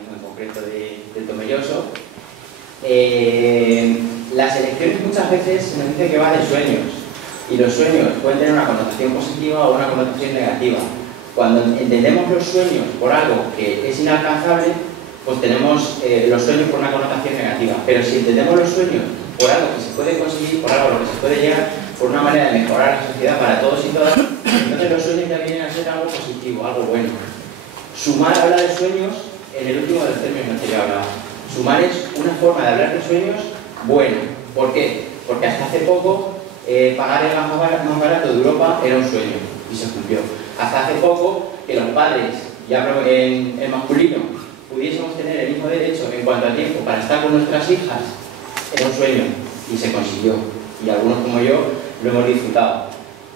mismo en concreto de Tomelloso. Las elecciones muchas veces se nos dice que va de sueños, y los sueños pueden tener una connotación positiva o una connotación negativa. Cuando entendemos los sueños por algo que es inalcanzable, pues tenemos los sueños por una connotación negativa. Pero si entendemos los sueños por algo que se puede conseguir, por algo a lo que se puede llegar, por una manera de mejorar la sociedad para todos y todas, entonces los sueños ya vienen a ser algo positivo, algo bueno. Sumar habla de sueños en el último de los términos en el que yo hablaba. Sumar es una forma de hablar de sueños bueno. ¿Por qué? Porque hasta hace poco pagar el gas más barato de Europa era un sueño y se cumplió. Hasta hace poco que los padres, ya en masculino, pudiésemos tener el mismo derecho en cuanto a tiempo para estar con nuestras hijas, era un sueño y se consiguió. Y algunos como yo lo hemos disfrutado.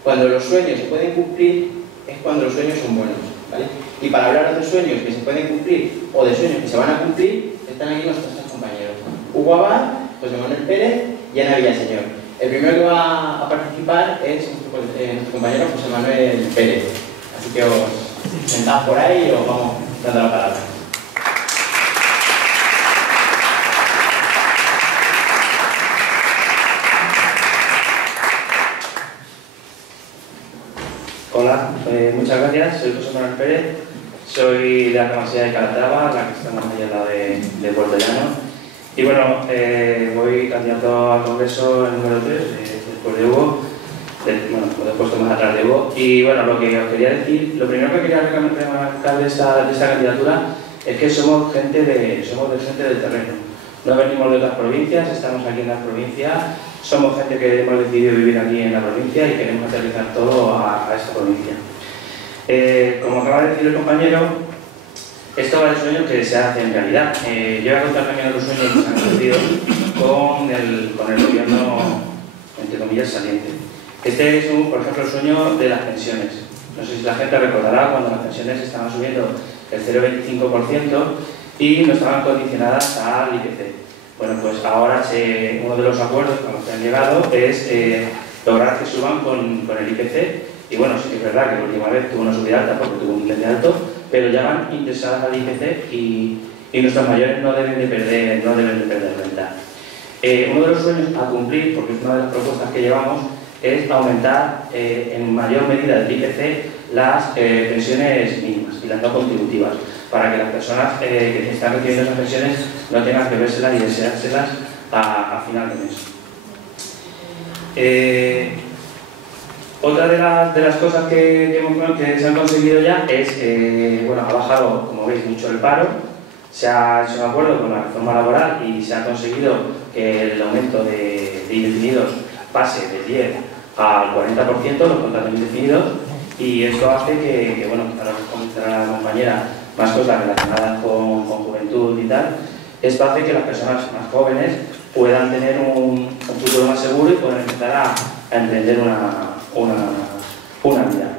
Cuando los sueños se pueden cumplir es cuando los sueños son buenos, ¿vale? Y para hablar de sueños que se pueden cumplir o de sueños que se van a cumplir, están aquí nuestros tres compañeros: Hugo Abad, José Manuel Pérez y Ana Villaseñor. El primero que va a participar es nuestro compañero José Manuel Pérez. Así que os sentad por ahí y os vamos dando la palabra. Hola, muchas gracias. Soy José Manuel Pérez, soy de la Universidad de Calatrava, la que estamos ahí al lado de Puerto Llano. Y bueno, voy candidato al Congreso el número 3, después de Hugo, bueno, lo he puesto más atrás de Hugo. Y bueno, lo que os quería decir, lo primero que quería remarcar de esta candidatura es que somos de gente del terreno. No venimos de otras provincias, estamos aquí en la provincia, somos gente que hemos decidido vivir aquí en la provincia y queremos aterrizar todo a esta provincia. Como acaba de decir el compañero, esto va de sueños que se hacen realidad. Yo voy a contar también otros sueños que se han cumplido con el gobierno, entre comillas, saliente. Este es, por ejemplo, el sueño de las pensiones. No sé si la gente recordará cuando las pensiones estaban subiendo el 0,25% y no estaban condicionadas al IPC. Bueno, pues ahora uno de los acuerdos a los que han llegado es lograr que suban con el IPC. Y bueno, sí que es verdad que la última vez tuvo una subida alta porque tuvo un IPC alto, pero ya van indexadas al IPC y nuestros mayores no deben de perder renta. Uno de los sueños a cumplir, porque es una de las propuestas que llevamos, es aumentar en mayor medida del IPC las pensiones mínimas y las no contributivas, para que las personas que están recibiendo esas pensiones no tengan que vérselas y deseárselas a final de mes. Otra de las cosas que se han conseguido ya es que ha bajado, como veis, mucho el paro, se ha hecho un acuerdo con la reforma laboral y se ha conseguido que el aumento de indefinidos pase del 10 al 40%, los contratos indefinidos, y esto hace que ahora comentará la compañera más cosas relacionadas con juventud y tal. Esto hace que las personas más jóvenes puedan tener un futuro más seguro y puedan empezar a emprender una vida.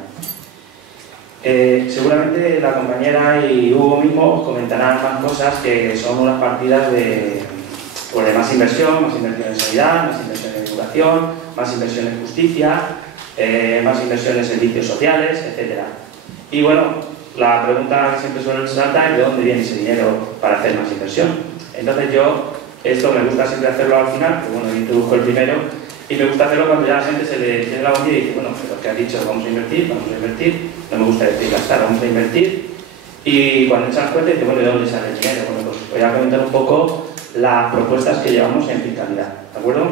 Seguramente la compañera y Hugo mismo os comentarán más cosas que son unas partidas de más inversión en sanidad, más inversión en educación, más inversión en justicia, más inversión en servicios sociales, etc. Y bueno, la pregunta que siempre suele saltar es de dónde viene ese dinero para hacer más inversión. Entonces esto me gusta siempre hacerlo al final, que bueno, yo introduzco el primero, y me gusta hacerlo cuando ya la gente se le tiene la bombilla y dice, bueno, pero que has dicho, vamos a invertir, no me gusta decir gastar, vamos a invertir, y cuando echas cuenta dice, bueno, ¿de dónde sale el dinero? Bueno, pues voy a comentar un poco las propuestas que llevamos en fiscalidad, ¿de acuerdo?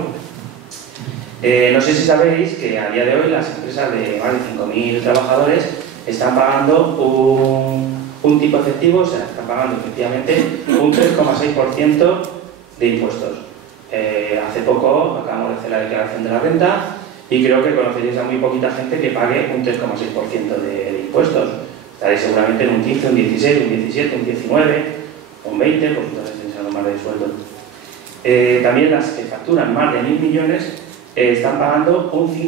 No sé si sabéis que a día de hoy las empresas de más de 5.000 trabajadores están pagando un tipo efectivo, o sea, están pagando efectivamente un 3,6% de impuestos. Hace poco acabamos de hacer la declaración de la renta y creo que conoceréis a muy poquita gente que pague un 3,6% de impuestos. Estaréis seguramente en un 15, un 16, un 17, un 19, un 20, pues entonces tenéis algo más de sueldo. También las que facturan más de 1.000 millones están pagando un 5%.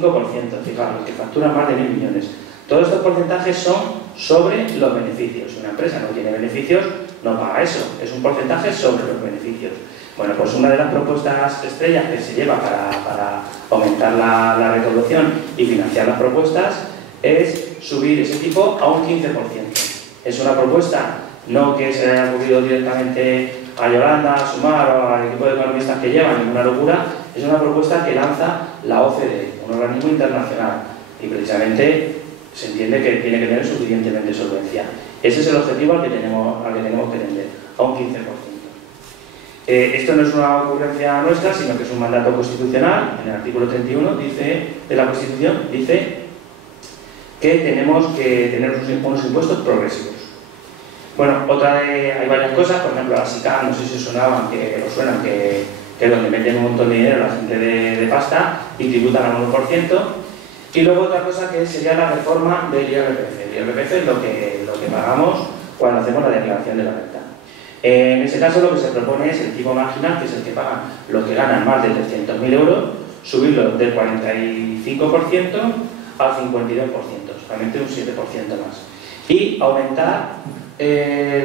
Fijaros, los que facturan más de 1.000 millones. Todos estos porcentajes son sobre los beneficios. Si una empresa no tiene beneficios, no paga eso. Es un porcentaje sobre los beneficios. Bueno, pues una de las propuestas estrellas que se lleva para aumentar la recaudación y financiar las propuestas es subir ese tipo a un 15%. Es una propuesta no que se haya ocurrido directamente a Yolanda, a Sumar o al equipo de economistas que llevan, ninguna locura, es una propuesta que lanza la OCDE, un organismo internacional, y precisamente se entiende que tiene que tener suficientemente solvencia. Ese es el objetivo al que tenemos que tender, a un 15%. Esto no es una ocurrencia nuestra, sino que es un mandato constitucional. En el artículo 31 de la Constitución dice que tenemos que tener unos impuestos progresivos. Bueno, hay varias cosas, por ejemplo, la SICAM, no sé si sonaban, que es donde meten un montón de dinero la gente de pasta y tributan al 1%. Y luego otra cosa que sería la reforma del IRPF. El IRPF es lo que pagamos cuando hacemos la declaración de la renta. En ese caso lo que se propone es el tipo marginal, que es el que pagan los que ganan más de 300.000 euros, subirlo del 45% al 52%, solamente un 7% más. Y aumentar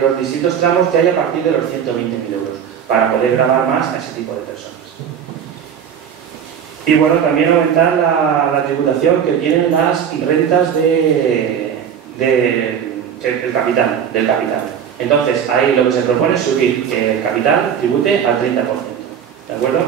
los distintos tramos que hay a partir de los 120.000 euros, para poder gravar más a ese tipo de personas. Y bueno, también aumentar la tributación que tienen las rentas del capital. Entonces, ahí lo que se propone es subir que el capital tribute al 30%. ¿De acuerdo?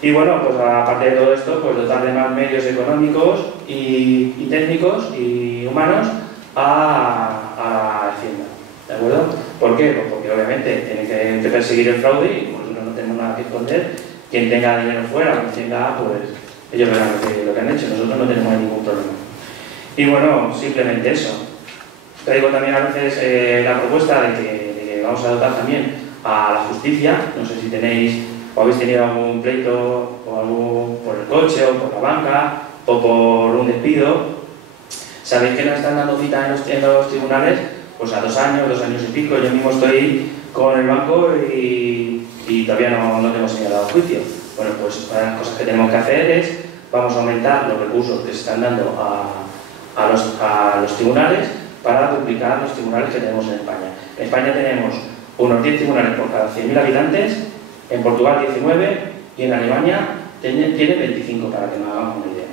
Y bueno, pues aparte de todo esto, pues dotar de más medios económicos y técnicos y humanos a la Hacienda. ¿De acuerdo? ¿Por qué? Pues porque obviamente tienen que perseguir el fraude y nosotros no tenemos nada que esconder. Quien tenga dinero fuera, quien tenga, pues ellos verán lo que han hecho, nosotros no tenemos ningún problema. Y bueno, simplemente eso. Traigo también a veces la propuesta de que vamos a dotar también a la justicia. No sé si tenéis o habéis tenido algún pleito o algo por el coche o por la banca o por un despido. Sabéis que nos están dando cita en los tribunales pues a 2 años, 2 años y pico. Yo mismo estoy con el banco y todavía no tenemos señalado juicio. Bueno, pues una de las cosas que tenemos que hacer es, vamos a aumentar los recursos que se están dando a los tribunales para duplicar los tribunales que tenemos en España. En España tenemos unos 10 tribunales por cada 100.000 habitantes, en Portugal 19 y en Alemania tiene 25, para que nos hagamos una idea.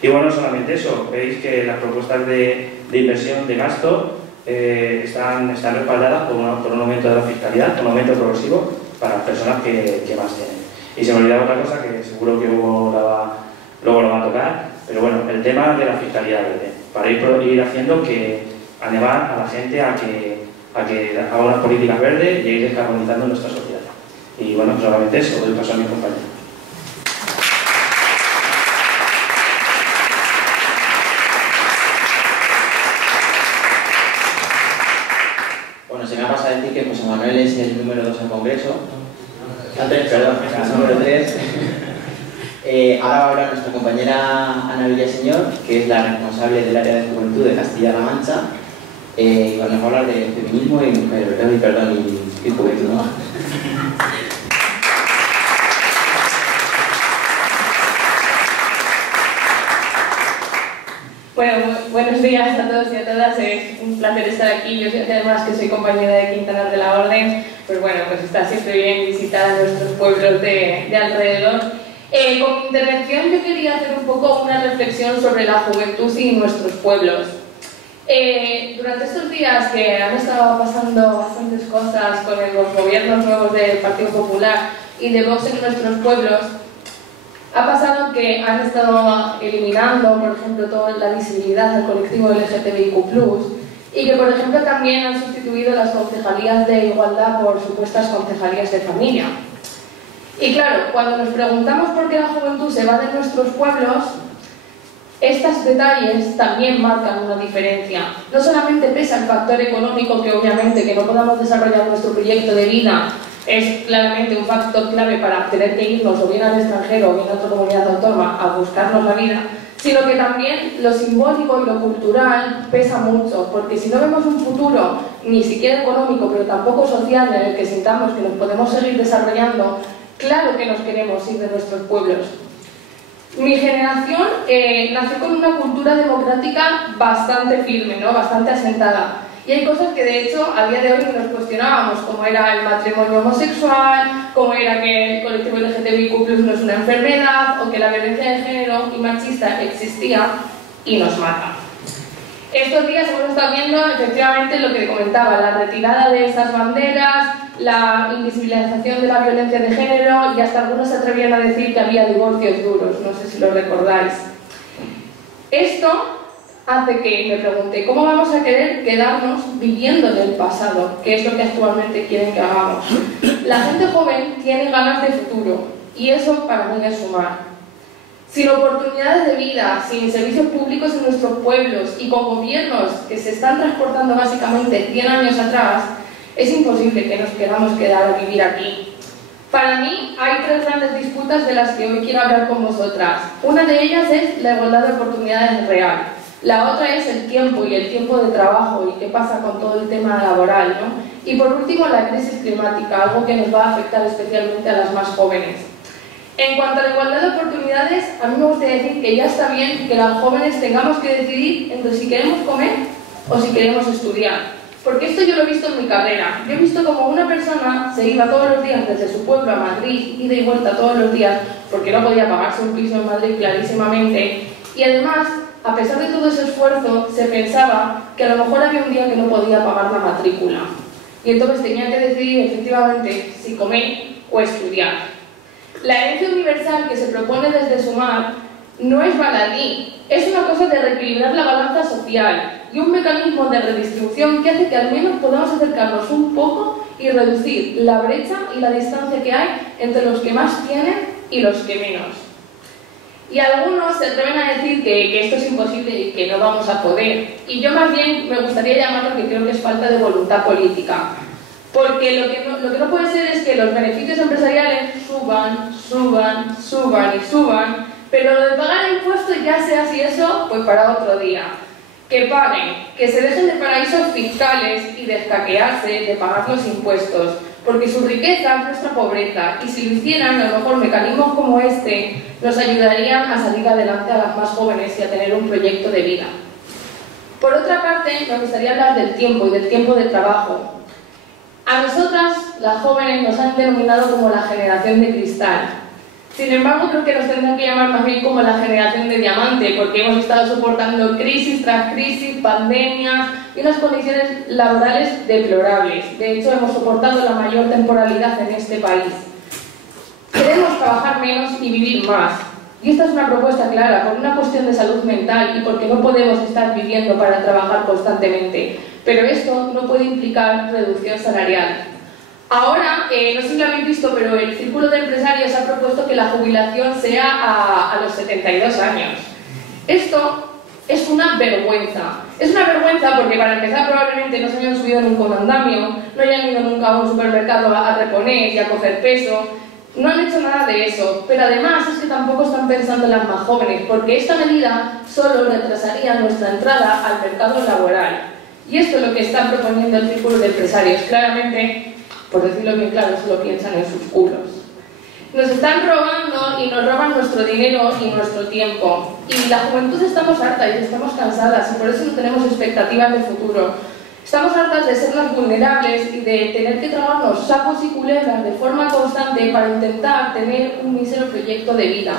Y bueno, solamente eso, veis que las propuestas de inversión, de gasto, están respaldadas por un aumento de la fiscalidad, un aumento progresivo para las personas que más tienen. Y se me olvidaba otra cosa que seguro que luego lo va a tocar, pero bueno, el tema de la fiscalidad verde, para ir haciendo que animar a la gente a que haga unas políticas verdes y ir descarbonizando nuestra sociedad. Y bueno, solamente eso, doy paso a mi compañero. Bueno, se me ha pasado a decir que José Manuel es el número 2 en Congreso. Perdón, el número 3. Ahora va a hablar nuestra compañera Ana Villaseñor, que es la responsable del área de juventud de Castilla-La Mancha. Nos va a hablar de feminismo y mujer, y juventud, ¿no? Bueno, buenos días a todos y a todas. Es un placer estar aquí. Yo sé que además que soy compañera de Quintanar de la Orden, pues bueno, pues está siempre bien visitar a nuestros pueblos de alrededor. Con mi intervención yo quería hacer un poco una reflexión sobre la juventud y nuestros pueblos. Durante estos días que han estado pasando bastantes cosas con los gobiernos nuevos del Partido Popular y de Vox en nuestros pueblos, ha pasado que han estado eliminando, por ejemplo, toda la visibilidad del colectivo LGTBIQ+, y que, por ejemplo, también han sustituido las concejalías de igualdad por supuestas concejalías de familia. Y claro, cuando nos preguntamos por qué la juventud se va de nuestros pueblos, estos detalles también marcan una diferencia. No solamente pesa el factor económico, que obviamente que no podamos desarrollar nuestro proyecto de vida es claramente un factor clave para tener que irnos o bien al extranjero o bien a otra comunidad autónoma a buscarnos la vida, sino que también lo simbólico y lo cultural pesa mucho, porque si no vemos un futuro, ni siquiera económico, pero tampoco social, en el que sintamos que nos podemos seguir desarrollando, claro que nos queremos ir de nuestros pueblos. Mi generación nació con una cultura democrática bastante firme, ¿no? Bastante asentada. Y hay cosas que de hecho a día de hoy nos cuestionábamos, como era el matrimonio homosexual, como era que el colectivo LGTBIQ+ no es una enfermedad, o que la violencia de género y machista existía y nos mata. Estos días hemos estado viendo efectivamente lo que comentaba, la retirada de esas banderas, la invisibilización de la violencia de género y hasta algunos se atrevían a decir que había divorcios duros, no sé si lo recordáis. Esto hace que me pregunte, ¿cómo vamos a querer quedarnos viviendo en el pasado? Que es lo que actualmente quieren que hagamos. La gente joven tiene ganas de futuro y eso para mí es sumar. Sin oportunidades de vida, sin servicios públicos en nuestros pueblos y con gobiernos que se están transportando básicamente 100 años atrás, es imposible que nos queramos quedar a vivir aquí. Para mí hay 3 grandes disputas de las que hoy quiero hablar con vosotras. Una de ellas es la igualdad de oportunidades real. La otra es el tiempo y el tiempo de trabajo y qué pasa con todo el tema laboral, ¿no? Y por último la crisis climática, algo que nos va a afectar especialmente a las más jóvenes. En cuanto a la igualdad de oportunidades, a mí me gustaría decir que ya está bien que las jóvenes tengamos que decidir entre si queremos comer o si queremos estudiar. Porque esto yo lo he visto en mi carrera. Yo he visto como una persona se iba todos los días desde su pueblo a Madrid, ida y vuelta todos los días, porque no podía pagarse un piso en Madrid clarísimamente. Y además, a pesar de todo ese esfuerzo, se pensaba que a lo mejor había un día que no podía pagar la matrícula. Y entonces tenía que decidir efectivamente si comer o estudiar. La herencia universal que se propone desde Sumar no es baladí, es una cosa de reequilibrar la balanza social y un mecanismo de redistribución que hace que al menos podamos acercarnos un poco y reducir la brecha y la distancia que hay entre los que más tienen y los que menos. Y algunos se atreven a decir que esto es imposible y que no vamos a poder. Y yo más bien me gustaría llamarlo que creo que es falta de voluntad política. Porque lo que no puede ser es que los beneficios empresariales suban, pero lo de pagar impuestos ya sea así eso, pues para otro día. Que paguen, que se dejen de paraísos fiscales y de escaquearse de pagar los impuestos, porque su riqueza es nuestra pobreza, y si lo hicieran, a lo mejor mecanismos como este nos ayudarían a salir adelante a las más jóvenes y a tener un proyecto de vida. Por otra parte, me gustaría hablar del tiempo y del tiempo de trabajo. A nosotras, las jóvenes, nos han denominado como la generación de cristal. Sin embargo, creo que nos tendrán que llamar más bien como la generación de diamante, porque hemos estado soportando crisis tras crisis, pandemias y unas condiciones laborales deplorables. De hecho, hemos soportado la mayor temporalidad en este país. Queremos trabajar menos y vivir más. Y esta es una propuesta clara, por una cuestión de salud mental y porque no podemos estar viviendo para trabajar constantemente. Pero esto no puede implicar reducción salarial. Ahora, no sé si lo habéis visto, pero el Círculo de Empresarios ha propuesto que la jubilación sea a los 72 años. Esto es una vergüenza. Es una vergüenza porque, para empezar, probablemente no se hayan subido nunca a un andamio, no hayan ido nunca a un supermercado a reponer y a coger peso. No han hecho nada de eso, pero además es que tampoco están pensando en las más jóvenes, porque esta medida solo retrasaría nuestra entrada al mercado laboral. Y esto es lo que está proponiendo el Círculo de Empresarios. Claramente, por decirlo bien claro, solo piensan en sus culos. Nos están robando y nos roban nuestro dinero y nuestro tiempo. Y la juventud estamos hartas y estamos cansadas, y por eso no tenemos expectativas de futuro. Estamos hartas de ser las vulnerables y de tener que tragarnos sapos y culebras de forma constante para intentar tener un mísero proyecto de vida,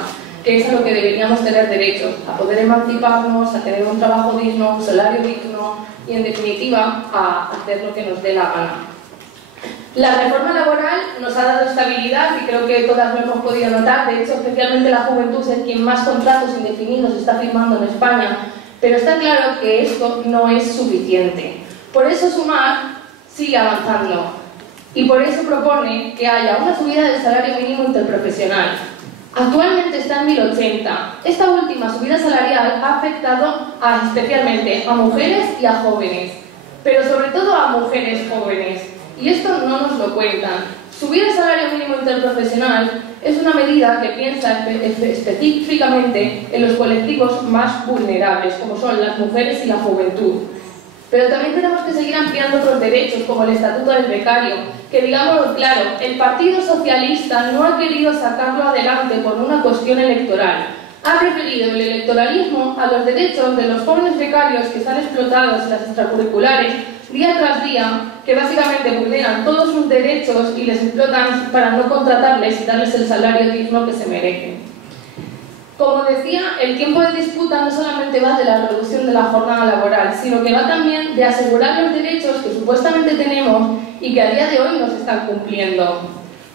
que es a lo que deberíamos tener derecho, a poder emanciparnos, a tener un trabajo digno, un salario digno y, en definitiva, a hacer lo que nos dé la gana. La reforma laboral nos ha dado estabilidad y creo que todas lo hemos podido notar. De hecho, especialmente la juventud es quien más contratos indefinidos está firmando en España, pero está claro que esto no es suficiente. Por eso Sumar sigue avanzando y por eso propone que haya una subida del salario mínimo interprofesional. Actualmente está en 1080. Esta última subida salarial ha afectado especialmente a mujeres y a jóvenes, pero sobre todo a mujeres jóvenes. Y esto no nos lo cuentan. Subir el salario mínimo interprofesional es una medida que piensa específicamente en los colectivos más vulnerables, como son las mujeres y la juventud. Pero también tenemos que seguir ampliando otros derechos, como el Estatuto del Becario, que, digámoslo claro, el Partido Socialista no ha querido sacarlo adelante por una cuestión electoral. Ha preferido el electoralismo a los derechos de los jóvenes becarios que están explotados en las extracurriculares día tras día, que básicamente vulneran todos sus derechos y les explotan para no contratarles y darles el salario digno que se merecen. Como decía, el tiempo de disputa no solamente va de la reducción de la jornada laboral, sino que va también de asegurar los derechos que supuestamente tenemos y que a día de hoy no se están cumpliendo.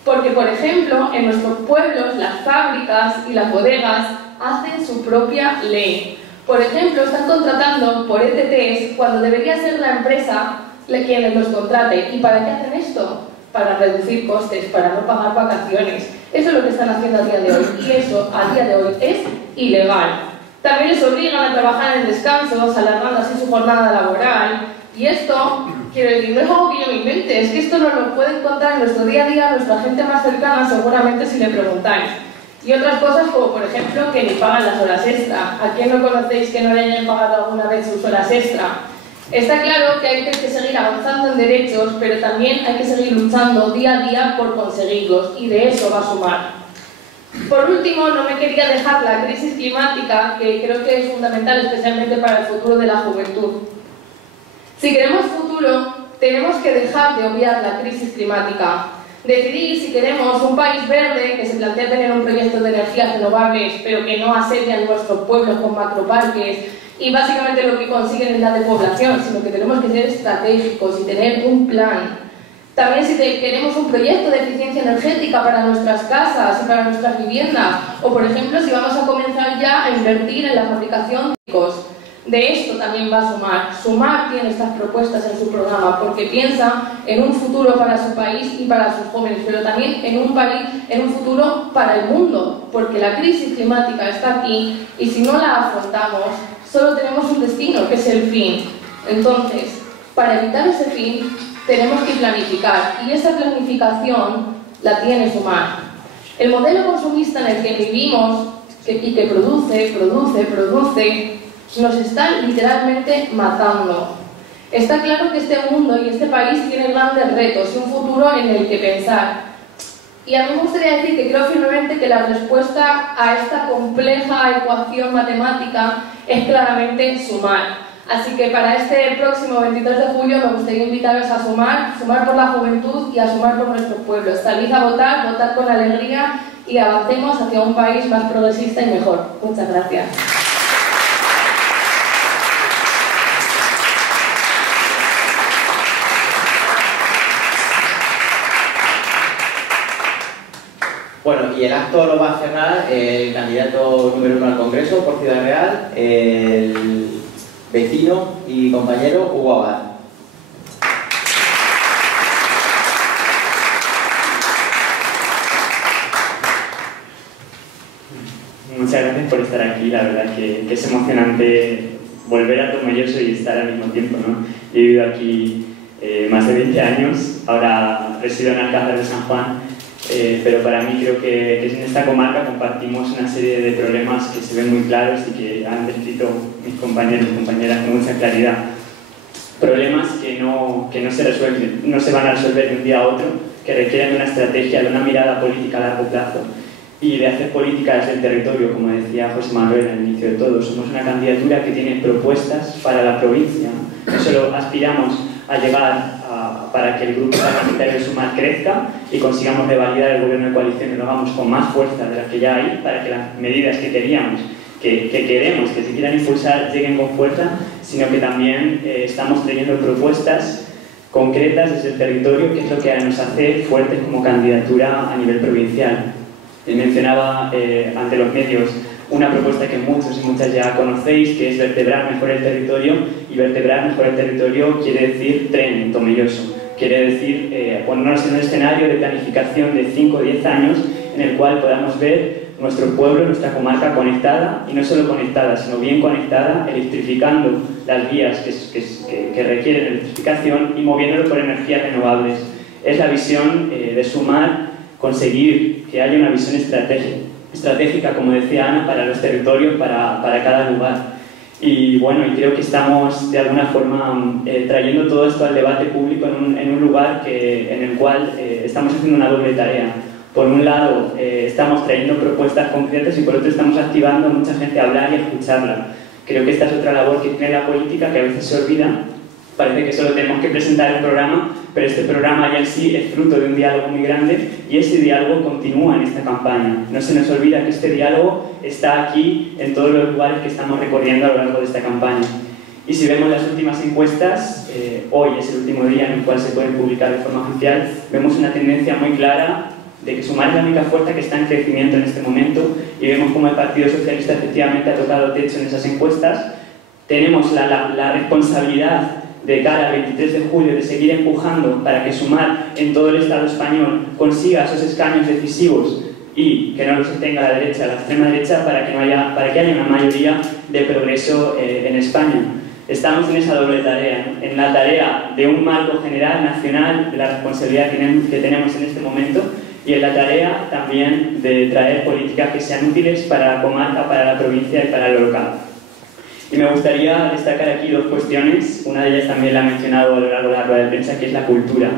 Porque, por ejemplo, en nuestros pueblos las fábricas y las bodegas hacen su propia ley. Por ejemplo, están contratando por ETTs cuando debería ser la empresa quienes los contrate. ¿Y para qué hacen esto? Para reducir costes, para no pagar vacaciones. Eso es lo que están haciendo a día de hoy, y eso a día de hoy es ilegal. También les obligan a trabajar en descansos, alargando así su jornada laboral, y esto, quiero decir, no es algo que yo me invente, es que esto nos lo puede encontrar en nuestro día a día nuestra gente más cercana, seguramente si le preguntáis. Y otras cosas como, por ejemplo, que ni pagan las horas extra. ¿A quién no conocéis que no le hayan pagado alguna vez sus horas extra? Está claro que hay que seguir avanzando en derechos, pero también hay que seguir luchando día a día por conseguirlos, y de eso va a sumar. Por último, no me quería dejar la crisis climática, que creo que es fundamental especialmente para el futuro de la juventud. Si queremos futuro, tenemos que dejar de obviar la crisis climática. Decidir si queremos un país verde que se plantea tener un proyecto de energías renovables, pero que no asedian nuestros pueblos con macroparques, y básicamente lo que consiguen es la despoblación, sino que tenemos que ser estratégicos y tener un plan. También si queremos un proyecto de eficiencia energética para nuestras casas y para nuestras viviendas, o por ejemplo si vamos a comenzar ya a invertir en la fabricación de plásticos. De esto también va a Sumar. Sumar tiene estas propuestas en su programa porque piensa en un futuro para su país y para sus jóvenes, pero también en un futuro para el mundo, porque la crisis climática está aquí y si no la afrontamos, solo tenemos un destino, que es el fin. Entonces, para evitar ese fin, tenemos que planificar, y esa planificación la tiene Sumar. El modelo consumista en el que vivimos y que produce, nos están literalmente matando. Está claro que este mundo y este país tiene grandes retos y un futuro en el que pensar. Y a mí me gustaría decir que creo firmemente que la respuesta a esta compleja ecuación matemática es claramente sumar. Así que para este próximo 23 de julio me gustaría invitaros a sumar por la juventud y a sumar por nuestros pueblos. Salid a votar, votar con alegría y avancemos hacia un país más progresista y mejor. Muchas gracias. Bueno, y el acto lo va a cerrar el candidato número 1 al Congreso por Ciudad Real, el vecino y compañero Hugo Abad. Muchas gracias por estar aquí, la verdad que es emocionante volver a Tomelloso y estar al mismo tiempo, ¿no? He vivido aquí más de 20 años, ahora resido en Alcázar de San Juan. Pero para mí creo que en esta comarca compartimos una serie de problemas que se ven muy claros y que han descrito mis compañeros y compañeras con mucha claridad. Problemas que no se resuelven, no se van a resolver de un día a otro, que requieren de una estrategia, de una mirada política a largo plazo y de hacer política desde el territorio, como decía José Manuel al inicio de todo. Somos una candidatura que tiene propuestas para la provincia. No solo aspiramos a llegar para que el grupo parlamentario de Sumar crezca y consigamos revalidar el gobierno de coalición y lo hagamos con más fuerza de la que ya hay, para que las medidas que queríamos, que queremos, que se quieran impulsar, lleguen con fuerza, sino que también estamos trayendo propuestas concretas desde el territorio, que es lo que nos hace fuertes como candidatura a nivel provincial. Mencionaba ante los medios una propuesta que muchos y muchas ya conocéis, que es vertebrar mejor el territorio, y vertebrar mejor el territorio quiere decir tren en Tomelloso. Quiere decir ponernos en un escenario de planificación de 5 o 10 años en el cual podamos ver nuestro pueblo, nuestra comarca conectada, y no solo conectada, sino bien conectada, electrificando las vías que requieren electrificación y moviéndolo por energías renovables. Es la visión de Sumar, conseguir que haya una visión estratégica, como decía Ana, para los territorios, para cada lugar. Y bueno, y creo que estamos de alguna forma trayendo todo esto al debate público en un lugar en el cual estamos haciendo una doble tarea. Por un lado, estamos trayendo propuestas concretas y por otro estamos activando a mucha gente a hablar y a escucharla. Creo que esta es otra labor que tiene la política, que a veces se olvida. Parece que solo tenemos que presentar el programa, pero este programa ya en sí es fruto de un diálogo muy grande y ese diálogo continúa en esta campaña. No se nos olvida que este diálogo está aquí en todos los lugares que estamos recorriendo a lo largo de esta campaña. Y si vemos las últimas encuestas, hoy es el último día en el cual se pueden publicar de forma oficial, vemos una tendencia muy clara de que Sumar es la única fuerza que está en crecimiento en este momento y vemos como el Partido Socialista efectivamente ha tocado techo en esas encuestas. Tenemos la responsabilidad de cara al 23 de julio de seguir empujando para que Sumar en todo el Estado español consiga esos escaños decisivos y que no los obtenga la derecha, la extrema derecha, para que haya una mayoría de progreso en España. Estamos en esa doble tarea, ¿no? En la tarea de un marco general, nacional, de la responsabilidad que tenemos en este momento, y en la tarea también de traer políticas que sean útiles para la comarca, para la provincia y para lo local. Y me gustaría destacar aquí dos cuestiones, una de ellas también la he mencionado a lo largo de la rueda de prensa, que es la cultura.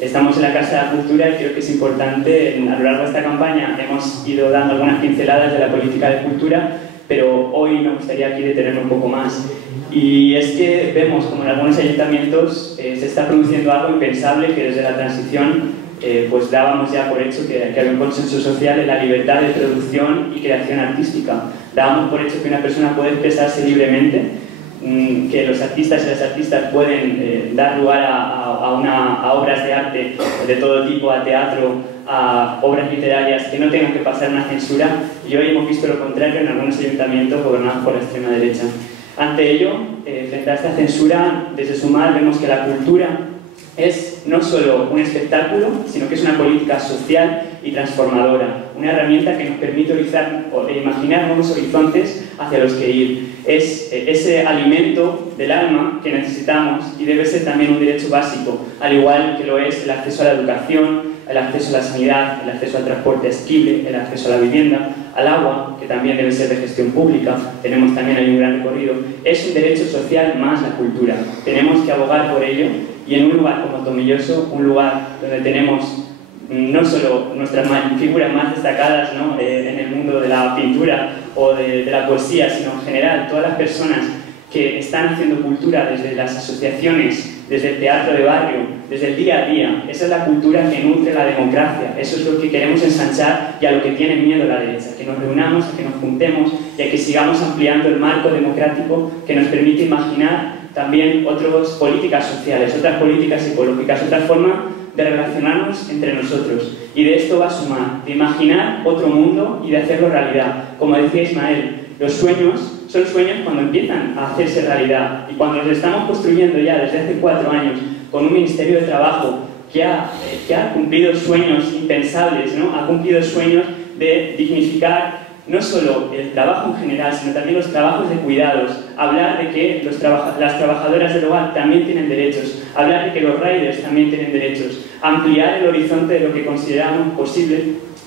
Estamos en la Casa de la Cultura y creo que es importante, a lo largo de esta campaña hemos ido dando algunas pinceladas de la política de cultura, pero hoy me gustaría aquí detenerme un poco más. Y es que vemos como en algunos ayuntamientos se está produciendo algo impensable que desde la transición pues dábamos ya por hecho que había un consenso social en la libertad de producción y creación artística. Dábamos por hecho que una persona puede expresarse libremente, que los artistas y las artistas pueden dar lugar a obras de arte de todo tipo, a teatro, a obras literarias que no tengan que pasar una censura, y hoy hemos visto lo contrario en algunos ayuntamientos gobernados por la extrema derecha. Ante ello, frente a esta censura, desde Sumar vemos que la cultura es no solo un espectáculo, sino que es una política social y transformadora, una herramienta que nos permite imaginar nuevos horizontes hacia los que ir. Es ese alimento del alma que necesitamos y debe ser también un derecho básico, al igual que lo es el acceso a la educación, el acceso a la sanidad, el acceso al transporte asequible, el acceso a la vivienda, al agua, que también debe ser de gestión pública, tenemos también ahí un gran recorrido. Es un derecho social más la cultura, tenemos que abogar por ello, y en un lugar como Tomelloso, un lugar donde tenemos no solo nuestras figuras más destacadas, ¿no?, en el mundo de la pintura o de la poesía, sino en general todas las personas que están haciendo cultura desde las asociaciones, desde el teatro de barrio, desde el día a día. Esa es la cultura que nutre la democracia, eso es lo que queremos ensanchar y a lo que tiene miedo la derecha, que nos reunamos, a que nos juntemos y a que sigamos ampliando el marco democrático que nos permite imaginar también otras políticas sociales, otras políticas ecológicas, otra forma de relacionarnos entre nosotros. Y de esto va a Sumar, de imaginar otro mundo y de hacerlo realidad. Como decía Ismael, los sueños son sueños cuando empiezan a hacerse realidad, y cuando los estamos construyendo ya desde hace 4 años con un Ministerio de Trabajo que ha cumplido sueños impensables, ¿no? Ha cumplido sueños de dignificar no solo el trabajo en general, sino también los trabajos de cuidados, hablar de que las trabajadoras del hogar también tienen derechos, hablar de que los riders también tienen derechos, ampliar el horizonte de lo que consideramos posible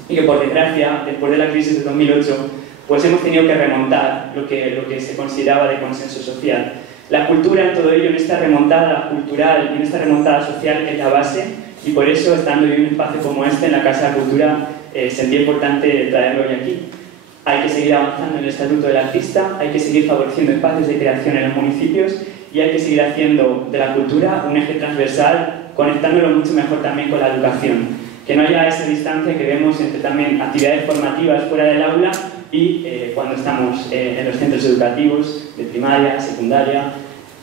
y que, por desgracia, después de la crisis de 2008, pues hemos tenido que remontar lo que se consideraba de consenso social. La cultura en todo ello, en esta remontada cultural y en esta remontada social, es la base, y por eso, estando en un espacio como este, en la Casa de la Cultura, sentí importante traerlo hoy aquí. Hay que seguir avanzando en el Estatuto del Artista, hay que seguir favoreciendo espacios de creación en los municipios y hay que seguir haciendo de la cultura un eje transversal, conectándolo mucho mejor también con la educación. Que no haya esa distancia que vemos entre también actividades formativas fuera del aula y cuando estamos en los centros educativos de primaria, secundaria,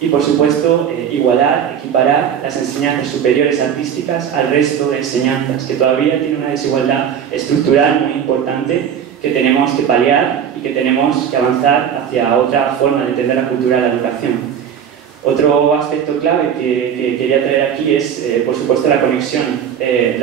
y por supuesto igualar, equiparar las enseñanzas superiores artísticas al resto de enseñanzas, que todavía tiene una desigualdad estructural muy importante que tenemos que paliar y que tenemos que avanzar hacia otra forma de entender la cultura de la educación. Otro aspecto clave que quería traer aquí es, por supuesto, la conexión de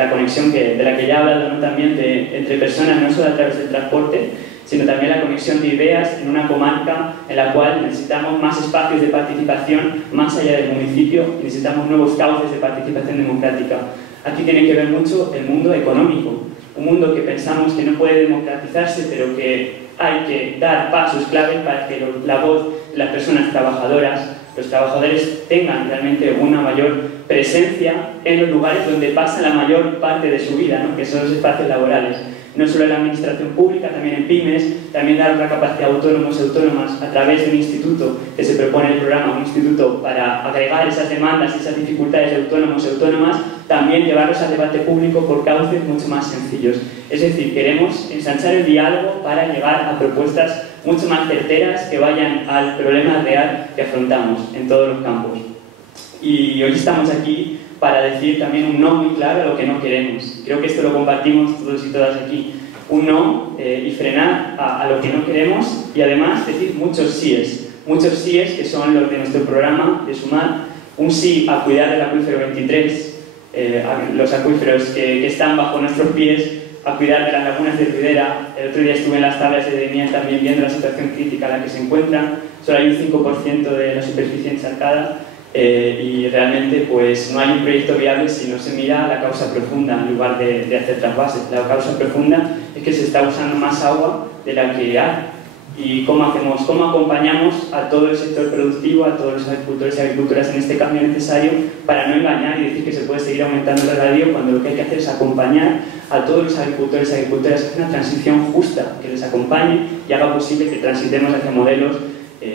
la que ya he hablado, ¿no?, también entre personas, no solo a través del transporte, sino también la conexión de ideas en una comarca en la cual necesitamos más espacios de participación más allá del municipio y necesitamos nuevos cauces de participación democrática. Aquí tiene que ver mucho el mundo económico, un mundo que pensamos que no puede democratizarse, pero que hay que dar pasos clave para que la voz de las personas trabajadoras, los trabajadores, tengan realmente una mayor presencia en los lugares donde pasa la mayor parte de su vida, ¿no?, que son los espacios laborales. no solo en la administración pública, también en pymes, también dar otra capacidad a autónomos y autónomas a través de un instituto que se propone el programa, un instituto para agregar esas demandas y esas dificultades de autónomos y autónomas, también llevarlos al debate público por cauces mucho más sencillos. Es decir, queremos ensanchar el diálogo para llegar a propuestas mucho más certeras que vayan al problema real que afrontamos en todos los campos. Y hoy estamos aquí para decir también un no muy claro a lo que no queremos. Creo que esto lo compartimos todos y todas aquí. Un no y frenar a lo que no queremos y además decir muchos síes. Muchos síes que son los de nuestro programa de Sumar. Un sí a cuidar del acuífero 23, los acuíferos que están bajo nuestros pies, a cuidar de las lagunas de Ribera. El otro día estuve en las tablas de Deniel también viendo la situación crítica a la que se encuentran. Solo hay un 5% de la superficie encharcada. Y realmente pues no hay un proyecto viable si no se mira la causa profunda en lugar de hacer trasvases. La causa profunda es que se está usando más agua de la que hay. ¿Y cómo hacemos? ¿Cómo acompañamos a todo el sector productivo, a todos los agricultores y agricultoras en este cambio necesario para no engañar y decir que se puede seguir aumentando el regadío cuando lo que hay que hacer es acompañar a todos los agricultores y agricultoras a hacer una transición justa que les acompañe y haga posible que transitemos hacia modelos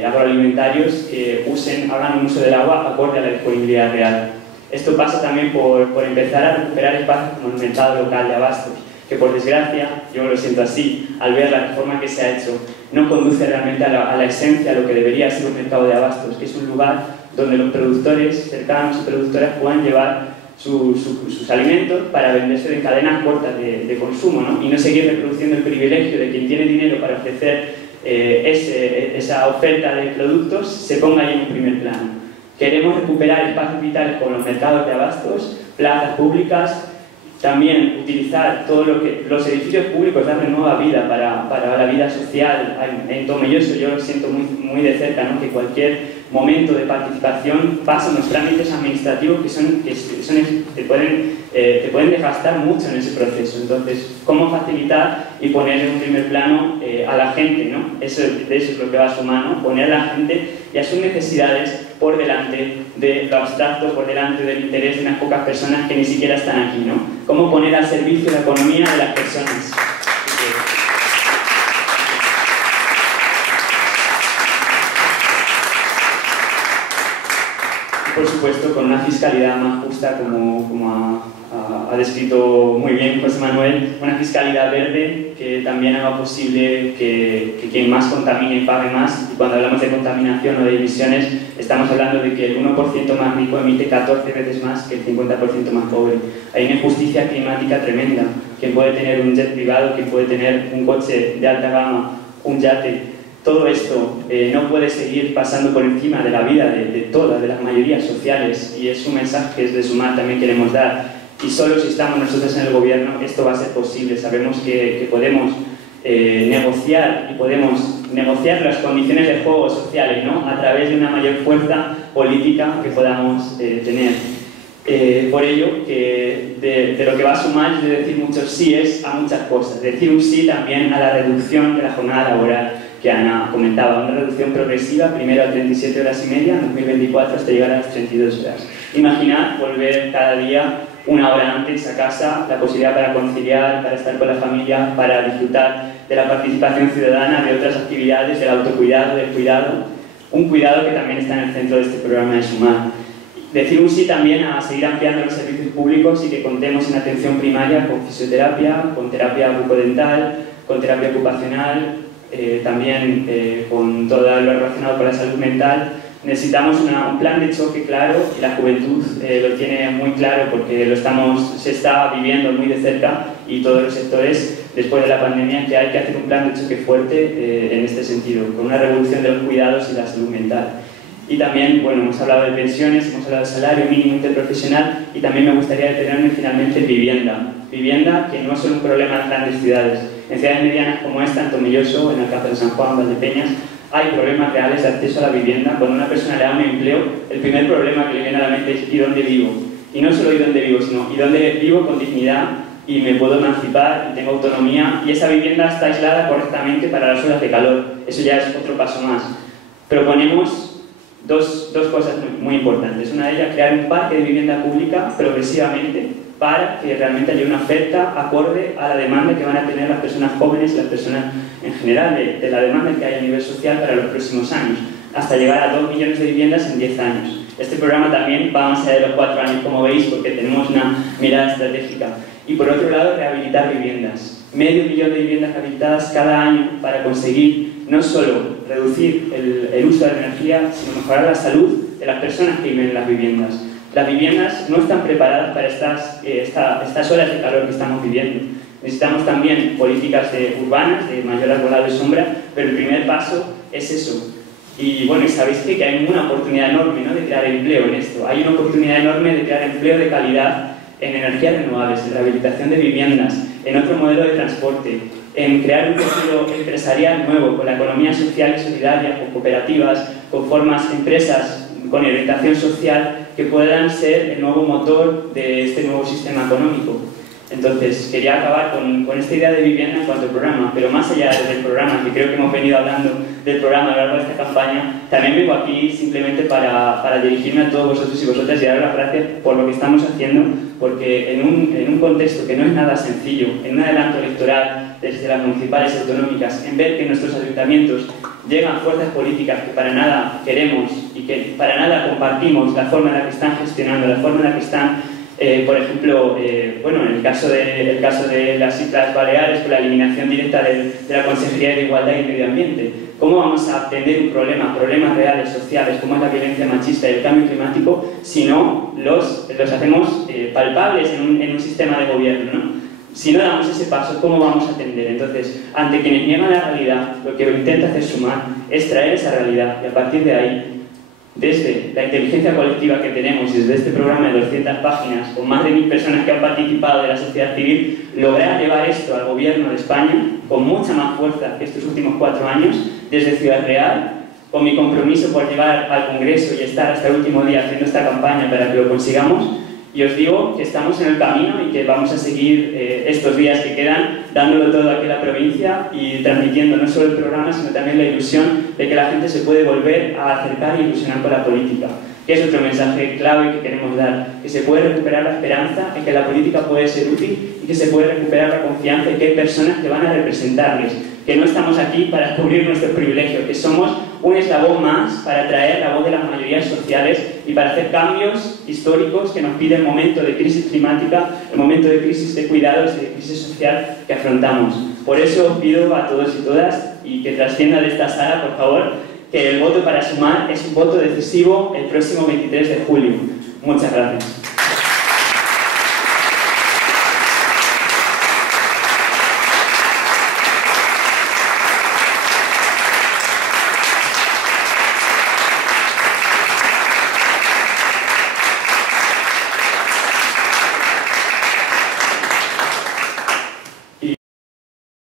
agroalimentarios que hagan un uso del agua acorde a la disponibilidad real. Esto pasa también por empezar a recuperar espacios como el mercado local de abastos, que por desgracia, yo lo siento así, al ver la reforma que se ha hecho, no conduce realmente a la esencia, a lo que debería ser un mercado de abastos, que es un lugar donde los productores cercanos y productoras puedan llevar sus alimentos para venderse en cadenas cortas de consumo, ¿no? Y no seguir reproduciendo el privilegio de quien tiene dinero para ofrecer esa oferta de productos se ponga ahí en un primer plano. Queremos recuperar espacios vitales como los mercados de abastos, plazas públicas, también utilizar los edificios públicos, darle nueva vida para la vida social en Tomelloso. Yo lo siento muy de cerca, ¿no? Que cualquier momento de participación pasa unos trámites administrativos que te pueden desgastar mucho en ese proceso. Entonces, ¿cómo facilitar y poner en un primer plano a la gente, ¿no? De eso es lo que va a Sumar, ¿no? Poner a la gente y a sus necesidades por delante de lo abstracto, por delante del interés de unas pocas personas que ni siquiera están aquí, ¿no? ¿Cómo poner al servicio la economía de las personas? Por supuesto, con una fiscalidad más justa, como ha descrito muy bien José Manuel, una fiscalidad verde que también haga posible que quien más contamine pague más. Y cuando hablamos de contaminación o de emisiones, estamos hablando de que el 1% más rico emite 14 veces más que el 50% más pobre. Hay una injusticia climática tremenda. Quien puede tener un jet privado, quien puede tener un coche de alta gama, un yate, todo esto no puede seguir pasando por encima de la vida de todas, de las mayorías sociales, y es un mensaje que desde Sumar también queremos dar. Y solo si estamos nosotros en el gobierno esto va a ser posible. Sabemos que podemos negociar y podemos negociar las condiciones de juego sociales, ¿no? A través de una mayor fuerza política que podamos tener. Por ello, que de lo que va a Sumar es de decir muchos síes a muchas cosas. Decir un sí también a la reducción de la jornada laboral que Ana comentaba, una reducción progresiva, primero a 37 horas y media, en 2024 hasta llegar a las 32 horas. Imaginad volver cada día una hora antes a casa, la posibilidad para conciliar, para estar con la familia, para disfrutar de la participación ciudadana, de otras actividades, del autocuidado, del cuidado, un cuidado que también está en el centro de este programa de Sumar. Decir un sí también a seguir ampliando los servicios públicos y que contemos en atención primaria con fisioterapia, con terapia bucodental, con terapia ocupacional, también con todo lo relacionado con la salud mental. Necesitamos un plan de choque claro y la juventud lo tiene muy claro porque se está viviendo muy de cerca y todos los sectores después de la pandemia que hay que hacer un plan de choque fuerte en este sentido, con una revolución de los cuidados y la salud mental. Y también, bueno, hemos hablado de pensiones, hemos hablado de salario mínimo interprofesional y también me gustaría detenerme finalmente en vivienda. Vivienda que no es solo un problema en grandes ciudades. En ciudades medianas como esta, en Tomelloso, en Alcázar de San Juan, Valdepeñas, hay problemas reales de acceso a la vivienda. Cuando una persona le da un empleo, el primer problema que le viene a la mente es ¿y dónde vivo? Y no solo ¿y dónde vivo?, sino ¿y dónde vivo con dignidad y me puedo emancipar y tengo autonomía? Y esa vivienda está aislada correctamente para las horas de calor. Eso ya es otro paso más. Proponemos dos cosas muy importantes. Una de ellas, crear un parque de vivienda pública progresivamente, para que realmente haya una oferta acorde a la demanda que van a tener las personas jóvenes y las personas en general, de la demanda que hay a nivel social para los próximos años, hasta llegar a 2 millones de viviendas en 10 años. Este programa también va más allá de los 4 años, como veis, porque tenemos una mirada estratégica. Y por otro lado, rehabilitar viviendas. Medio millón de viviendas rehabilitadas cada año para conseguir no solo reducir el uso de la energía, sino mejorar la salud de las personas que viven en las viviendas. Las viviendas no están preparadas para estas olas de calor que estamos viviendo. Necesitamos también políticas urbanas de mayor arbolado y sombra, pero el primer paso es eso. Y bueno, sabéis que hay una oportunidad enorme, ¿no?, de crear empleo en esto. Hay una oportunidad enorme de crear empleo de calidad en energías renovables, en rehabilitación de viviendas, en otro modelo de transporte, en crear un tejido empresarial nuevo, con la economía social y solidaria, con cooperativas, con formas, empresas con orientación social que puedan ser el nuevo motor de este nuevo sistema económico. Entonces, quería acabar con esta idea de vivienda en cuanto al programa, pero más allá del programa, que creo que hemos venido hablando del programa a lo largo de esta campaña, también vengo aquí simplemente para dirigirme a todos vosotros y vosotras y daros las gracias por lo que estamos haciendo, porque en un contexto que no es nada sencillo, en un adelanto electoral desde las municipales y autonómicas, en ver que en nuestros ayuntamientos llegan fuerzas políticas que para nada queremos y que para nada compartimos la forma en la que están gestionando, la forma en la que están, por ejemplo, bueno, en el caso de las Islas Baleares, con la eliminación directa de la Consejería de Igualdad y Medio Ambiente. ¿Cómo vamos a atender problemas reales, sociales, como es la violencia machista y el cambio climático, si no los hacemos palpables en un sistema de gobierno, ¿no? Si no damos ese paso, ¿cómo vamos a atender? Entonces, ante quienes niegan la realidad, lo que intenta hacer Sumar es traer esa realidad y a partir de ahí, desde la inteligencia colectiva que tenemos y desde este programa de 200 páginas, con más de 1000 personas que han participado de la sociedad civil, lograr llevar esto al gobierno de España con mucha más fuerza que estos últimos 4 años, desde Ciudad Real, con mi compromiso por llevar al Congreso y estar hasta el último día haciendo esta campaña para que lo consigamos. Y os digo que estamos en el camino y que vamos a seguir estos días que quedan dándolo todo aquí en la provincia y transmitiendo no solo el programa, sino también la ilusión de que la gente se puede volver a acercar e ilusionar con la política. Que es otro mensaje clave que queremos dar, que se puede recuperar la esperanza en que la política puede ser útil y que se puede recuperar la confianza en que hay personas que van a representarles, que no estamos aquí para cubrir nuestros privilegios, que somos un eslabón más para traer la voz de las mayorías sociales y para hacer cambios históricos que nos pide el momento de crisis climática, el momento de crisis de cuidados y de crisis social que afrontamos. Por eso os pido a todos y todas, y que trascienda de esta sala, por favor, que el voto para Sumar es un voto decisivo el próximo 23 de julio. Muchas gracias.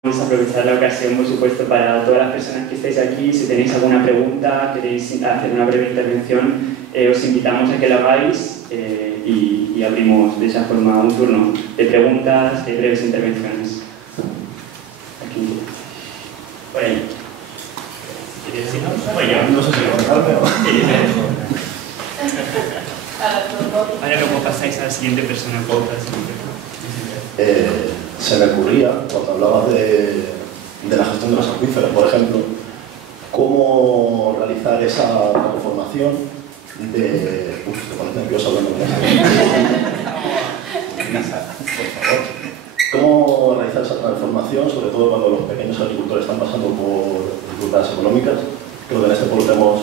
Vamos a aprovechar la ocasión, por supuesto, para todas las personas que estáis aquí. Si tenéis alguna pregunta, queréis hacer una breve intervención, os invitamos a que la hagáis y abrimos de esa forma un turno de preguntas, de breves intervenciones. Aquí. Por ahí. ¿Quieres decirnos? No sé si contarme o... Ahora luego pasáis a la siguiente persona. Se me ocurría, cuando hablabas de la gestión de los acuíferos, por ejemplo, cómo realizar esa transformación de... Uf, te pones nervioso hablando con eso. Por favor. ¿Cómo realizar esa transformación, sobre todo cuando los pequeños agricultores están pasando por dificultades económicas? Creo que en este pueblo tenemos,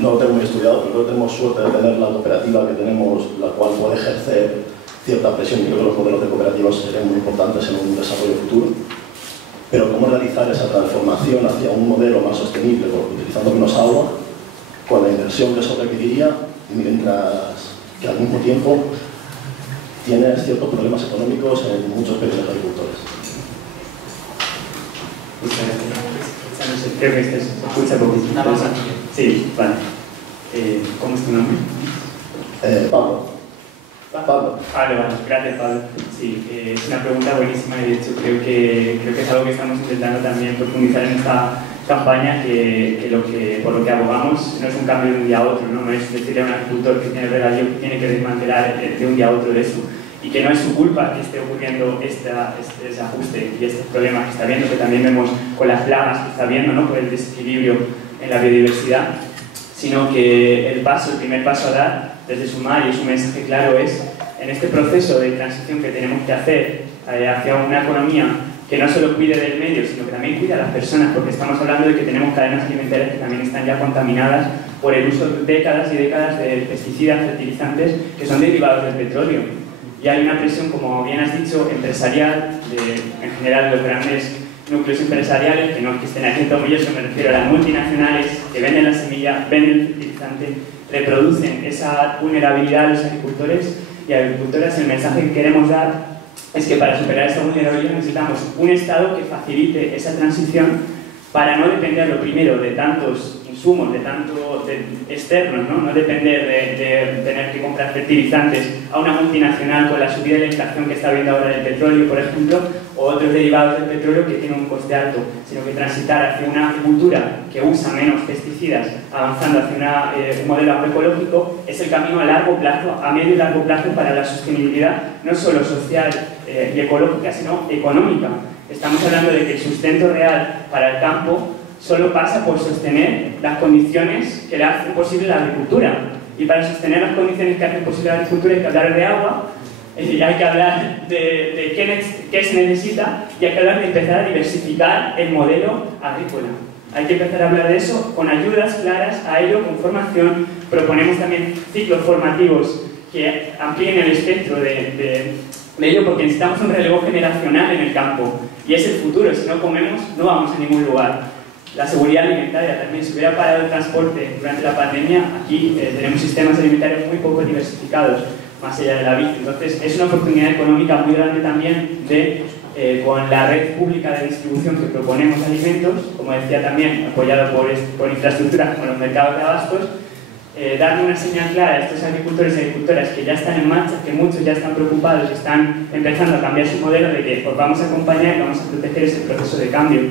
no lo tengo muy estudiado, pero creo que tenemos suerte de tener la cooperativa que tenemos, la cual puede ejercer cierta presión. Yo creo que los modelos de cooperativas serían muy importantes en un desarrollo futuro. Pero cómo realizar esa transformación hacia un modelo más sostenible, utilizando menos agua, con la inversión que eso requeriría, mientras que al mismo tiempo tienes ciertos problemas económicos en muchos pequeños agricultores. Creo que se escucha poquito. Sí, vale. ¿Cómo es tu nombre? Pablo. Pablo. Vale, gracias, Pablo. Sí, es una pregunta buenísima y de hecho creo que es algo que estamos intentando también profundizar en esta campaña, por lo que abogamos no es un cambio de un día a otro, no es decirle a un agricultor que tiene regadío que tiene que desmantelar de un día a otro de eso. y que no es su culpa que esté ocurriendo este ajuste y estos problemas que está viendo, que también vemos con las plagas que está viendo, ¿no? Por el desequilibrio en la biodiversidad, sino que el primer paso a dar desde Sumar, y su mensaje claro es, en este proceso de transición que tenemos que hacer hacia una economía que no solo cuide del medio, sino que también cuide a las personas, porque estamos hablando de que tenemos cadenas alimentarias que también están ya contaminadas por el uso de décadas y décadas de pesticidas, fertilizantes, que son derivados del petróleo. Y hay una presión, como bien has dicho, empresarial, en general de los grandes núcleos empresariales, que no es que estén aquí en Tomilloso, me refiero a las multinacionales, que venden la semilla, venden el fertilizante, reproducen esa vulnerabilidad a los agricultores y agricultoras. El mensaje que queremos dar es que para superar esta vulnerabilidad necesitamos un Estado que facilite esa transición para no depender, lo primero, de tantos insumos, de externos, ¿no? No depender de tener que comprar fertilizantes a una multinacional con la subida de la inflación que está habiendo ahora del petróleo, por ejemplo, o otros derivados del petróleo que tienen un coste alto, sino que transitar hacia una agricultura que usa menos pesticidas, avanzando hacia un modelo agroecológico, es el camino a largo plazo, a medio y largo plazo para la sostenibilidad, no solo social y ecológica, sino económica. Estamos hablando de que el sustento real para el campo solo pasa por sostener las condiciones que le hacen posible la agricultura. Y para sostener las condiciones que hacen posible la agricultura hay que hablar de agua, hay que hablar de qué se necesita y hay que hablar de empezar a diversificar el modelo agrícola. Hay que empezar a hablar de eso con ayudas claras a ello, con formación. Proponemos también ciclos formativos que amplíen el espectro de ello, porque necesitamos un relevo generacional en el campo y es el futuro. Si no comemos no vamos a ningún lugar. La seguridad alimentaria también. Si hubiera parado el transporte durante la pandemia, aquí tenemos sistemas alimentarios muy poco diversificados, más allá de la vid. Entonces es una oportunidad económica muy grande también con la red pública de distribución que proponemos alimentos, como decía también, apoyado por infraestructuras como los mercados de abastos, darle una señal clara a estos agricultores y agricultoras que ya están en marcha, que muchos ya están preocupados, están empezando a cambiar su modelo, de que os vamos a acompañar y vamos a proteger ese proceso de cambio.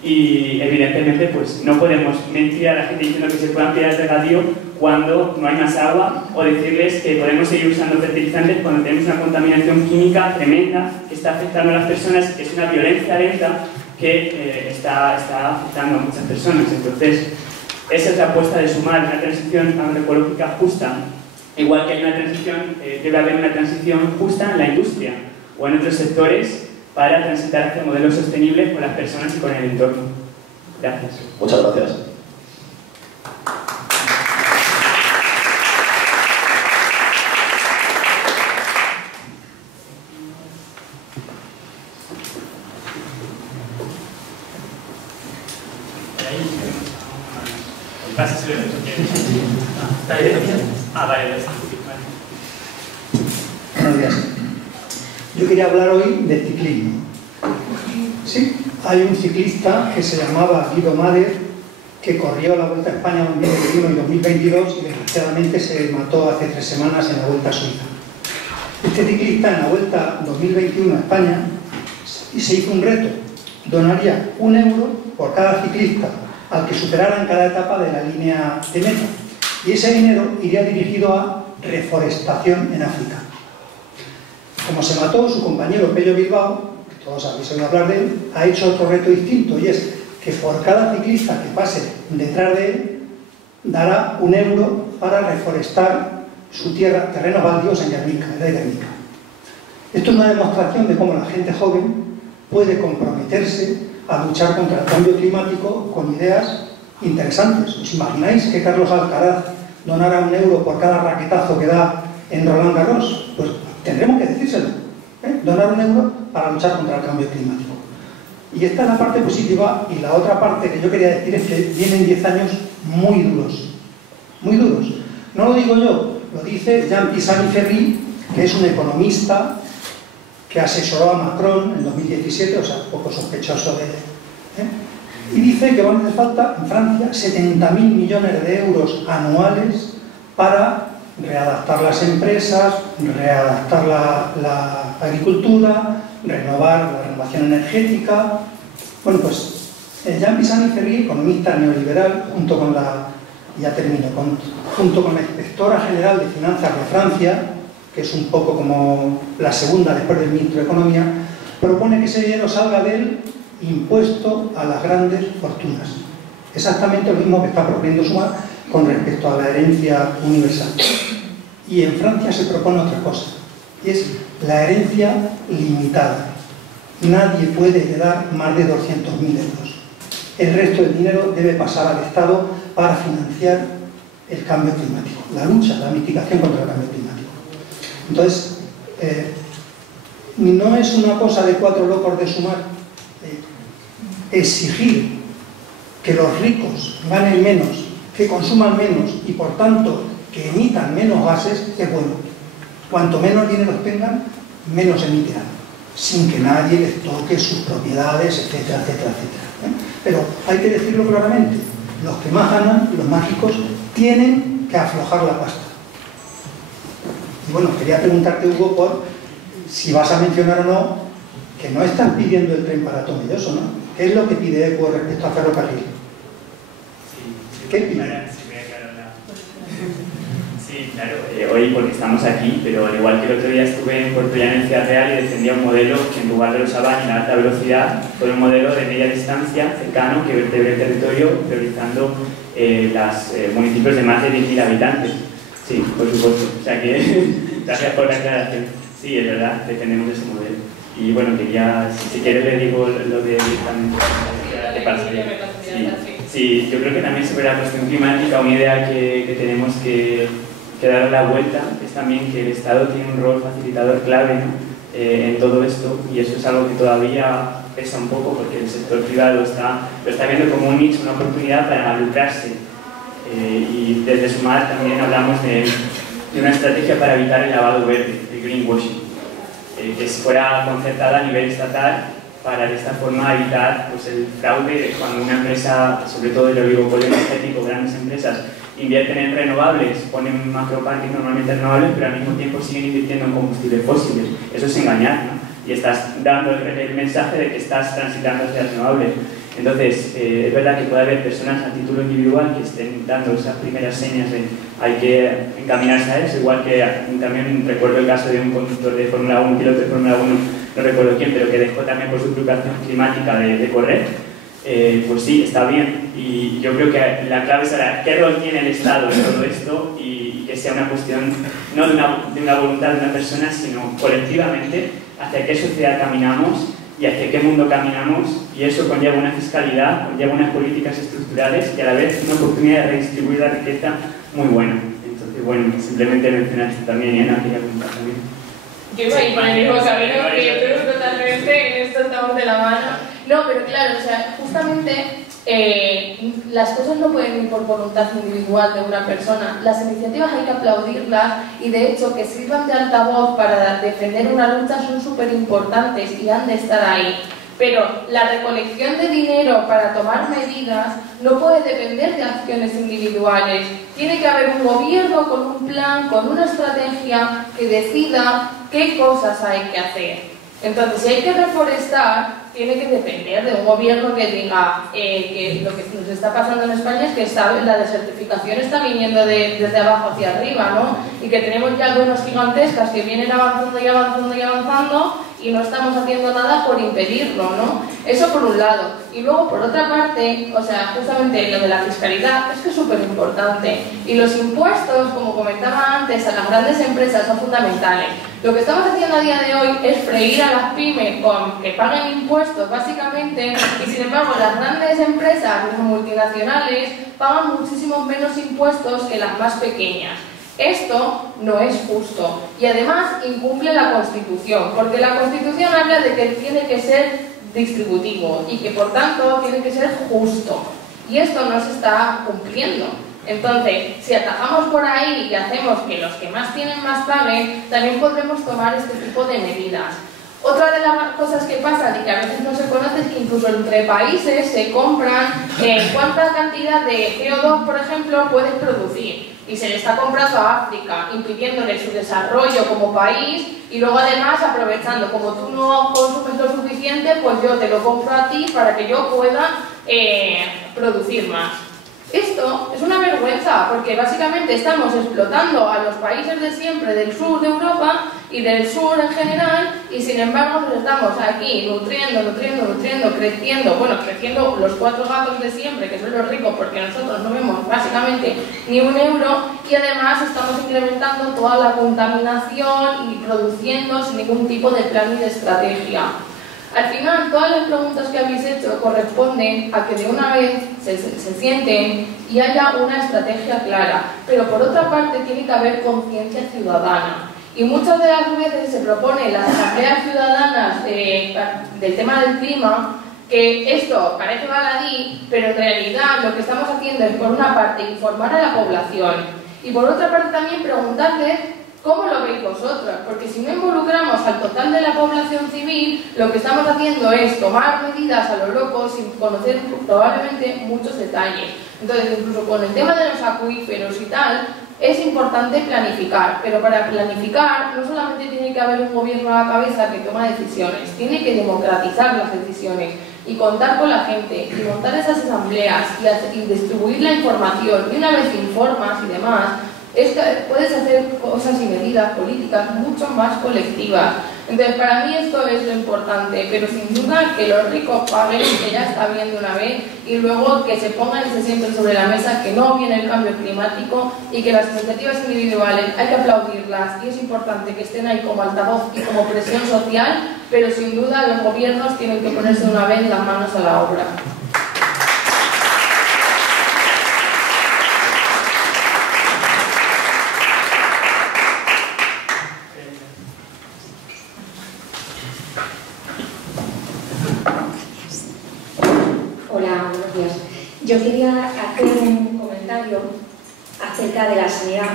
Y evidentemente pues no podemos mentir a la gente diciendo que se puede ampliar el regadío cuando no hay más agua, o decirles que podemos seguir usando fertilizantes cuando tenemos una contaminación química tremenda que está afectando a las personas, que es una violencia lenta que está afectando a muchas personas. Entonces esa es la apuesta de Sumar, una transición agroecológica justa. Igual que hay una transición, debe haber una transición justa en la industria o en otros sectores para transitar hacia modelos sostenibles con las personas y con el entorno. Gracias. Muchas gracias. Buenos días. Yo quería hablar hoy de ciclismo. Sí, hay un ciclista que se llamaba Guido Mader, que corrió la Vuelta a España en 2021 y 2022 y desgraciadamente se mató hace 3 semanas en la Vuelta a Suiza. Este ciclista en la Vuelta 2021 a España se hizo un reto: donaría 1 euro por cada ciclista al que superara en cada etapa de la línea de meta, y ese dinero iría dirigido a reforestación en África. Como se mató, su compañero Pello Bilbao, que todos habéis oído hablar de él, ha hecho otro reto distinto, y es que por cada ciclista que pase detrás de él dará 1 euro para reforestar su tierra, terrenos baldíos en Guernica, de Guernica. Esto es una demostración de cómo la gente joven puede comprometerse a luchar contra el cambio climático con ideas interesantes. ¿Os imagináis que Carlos Alcaraz donara 1 euro por cada raquetazo que da en Roland Garros? Pues tendremos que decírselo, donar 1 euro para luchar contra el cambio climático. Y esta es la parte positiva, y la otra parte que yo quería decir es que vienen 10 años muy duros, muy duros. No lo digo yo, lo dice Jean Pisani-Ferry, que es un economista que asesoró a Macron en 2017, o sea, poco sospechoso de él. Y dice que van a hacer falta en Francia 70.000 millones de euros anuales para readaptar las empresas, readaptar la agricultura, renovar la renovación energética. Bueno, pues Jean Pisani-Ferry, economista neoliberal, junto con la inspectora general de finanzas de Francia, que es un poco como la segunda después del ministro de Economía, propone que ese dinero salga del impuesto a las grandes fortunas. Exactamente lo mismo que está proponiendo Sumar con respecto a la herencia universal. Y en Francia se propone otra cosa, y es la herencia limitada. Nadie puede heredar más de 200.000 euros. El resto del dinero debe pasar al Estado para financiar el cambio climático, la lucha, la mitigación contra el cambio climático. Entonces, no es una cosa de cuatro locos de Sumar. Exigir que los ricos ganen menos, que consuman menos y por tanto que emitan menos gases es bueno. Cuanto menos dinero tengan, menos emitirán, sin que nadie les toque sus propiedades, etcétera, etcétera, etcétera. Pero hay que decirlo claramente, los que más ganan, los más ricos, tienen que aflojar la pasta. Y bueno, quería preguntarte, Hugo, por si vas a mencionar o no, que no estás pidiendo el tren para Tomelloso, ¿no? ¿Qué es lo que pide ECO respecto a ferrocarril? ¿Qué pide? Sí, claro, hoy porque estamos aquí, pero al igual que el otro día estuve en Puerto Llano, en Ciudad Real, y defendía un modelo que en lugar de los AVAN y la alta velocidad, fue un modelo de media distancia, cercano, que vertebre el territorio, priorizando los municipios de más de 10.000 habitantes. Sí, por supuesto. O sea que, gracias por la aclaración. Sí, es verdad, defendemos ese modelo. Y bueno, quería, si quieres le digo lo de Sí, yo creo que también sobre la cuestión climática, una idea que tenemos que dar la vuelta es también que el Estado tiene un rol facilitador clave, ¿no? En todo esto, y eso es algo que todavía pesa un poco porque el sector privado lo está viendo como un nicho, una oportunidad para lucrarse. Y desde Sumar también hablamos de una estrategia para evitar el lavado verde, el greenwashing, que fuera concertada a nivel estatal para de esta forma evitar pues, el fraude cuando una empresa, sobre todo el oligopolio energético, grandes empresas, invierten en renovables, ponen macroparques normalmente renovables, pero al mismo tiempo siguen invirtiendo en combustibles fósiles. Eso es engañar, ¿no? Y estás dando el mensaje de que estás transitando hacia renovables. Entonces, es verdad que puede haber personas a título individual que estén dando esas primeras señas de hay que encaminarse a eso, igual que también recuerdo el caso de un conductor de Fórmula 1, un piloto de Fórmula 1, no recuerdo quién, pero que dejó también por su preocupación climática de correr. Pues sí, está bien, y yo creo que la clave será qué rol tiene el Estado en todo esto y que sea una cuestión no de una voluntad de una persona, sino colectivamente hacia qué sociedad caminamos y hacia qué mundo caminamos, y eso conlleva una fiscalidad, conlleva unas políticas estructurales y a la vez una oportunidad de redistribuir la riqueza muy buena. Entonces, bueno, simplemente mencionar esto también, y Ana quería comentar también. Yo iba a ir por el mismo camino, que yo creo totalmente, en esto estamos de la mano. No, pero claro, o sea, justamente las cosas no pueden ir por voluntad individual de una persona. Las iniciativas hay que aplaudirlas y de hecho que sirvan de altavoz para defender una lucha son súper importantes y han de estar ahí. Pero la recolección de dinero para tomar medidas no puede depender de acciones individuales. Tiene que haber un gobierno con un plan, con una estrategia que decida qué cosas hay que hacer. Entonces, si hay que reforestar, tiene que depender de un gobierno que diga que lo que nos está pasando en España es que la desertificación está viniendo desde abajo hacia arriba, ¿no? Y que tenemos ya dunas gigantescas que vienen avanzando y avanzando y avanzando y no estamos haciendo nada por impedirlo, ¿no? Eso por un lado. Y luego, por otra parte, o sea, justamente lo de la fiscalidad es que es súper importante. Y los impuestos, como comentaba antes, a las grandes empresas son fundamentales. Lo que estamos haciendo a día de hoy es freír a las pymes con que paguen impuestos, básicamente, y sin embargo las grandes empresas, las multinacionales, pagan muchísimos menos impuestos que las más pequeñas. Esto no es justo y además incumple la Constitución, porque la Constitución habla de que tiene que ser distributivo y que por tanto tiene que ser justo, y esto no se está cumpliendo. Entonces, si atajamos por ahí y hacemos que los que más tienen más paguen, también podremos tomar este tipo de medidas. Otra de las cosas que pasan y que a veces no se conoce es que incluso entre países se compran cuánta cantidad de CO2, por ejemplo, puedes producir. Y se le está comprando a África, impidiéndole su desarrollo como país y luego además aprovechando, como tú no consumes lo suficiente, pues yo te lo compro a ti para que yo pueda producir más. Esto es una vergüenza, porque básicamente estamos explotando a los países de siempre del sur de Europa y del sur en general, y sin embargo nos estamos aquí nutriendo, creciendo los 4 gatos de siempre, que son los ricos, porque nosotros no vemos básicamente ni un euro, y además estamos incrementando toda la contaminación y produciendo sin ningún tipo de plan ni de estrategia. Al final, todas las preguntas que habéis hecho corresponden a que de una vez se sienten y haya una estrategia clara, pero por otra parte tiene que haber conciencia ciudadana. Y muchas de las veces se propone en las asambleas ciudadanas del tema del clima que esto parece baladí, pero en realidad lo que estamos haciendo es, por una parte, informar a la población y por otra parte también preguntarles ¿cómo lo veis vosotros? Porque si no involucramos al total de la población civil, lo que estamos haciendo es tomar medidas a lo loco sin conocer probablemente muchos detalles. Entonces, incluso con el tema de los acuíferos y tal, es importante planificar, pero para planificar no solamente tiene que haber un gobierno a la cabeza que toma decisiones, tiene que democratizar las decisiones y contar con la gente y montar esas asambleas y distribuir la información, y una vez informas y demás, puedes hacer cosas y medidas políticas mucho más colectivas. Entonces, para mí esto es lo importante, pero sin duda que los ricos paguen, que ya está bien de una vez, y luego que se pongan y se sienten sobre la mesa que no viene el cambio climático y que las iniciativas individuales hay que aplaudirlas y es importante que estén ahí como altavoz y como presión social, pero sin duda los gobiernos tienen que ponerse de una vez las manos a la obra. Yo quería hacer un comentario acerca de la sanidad.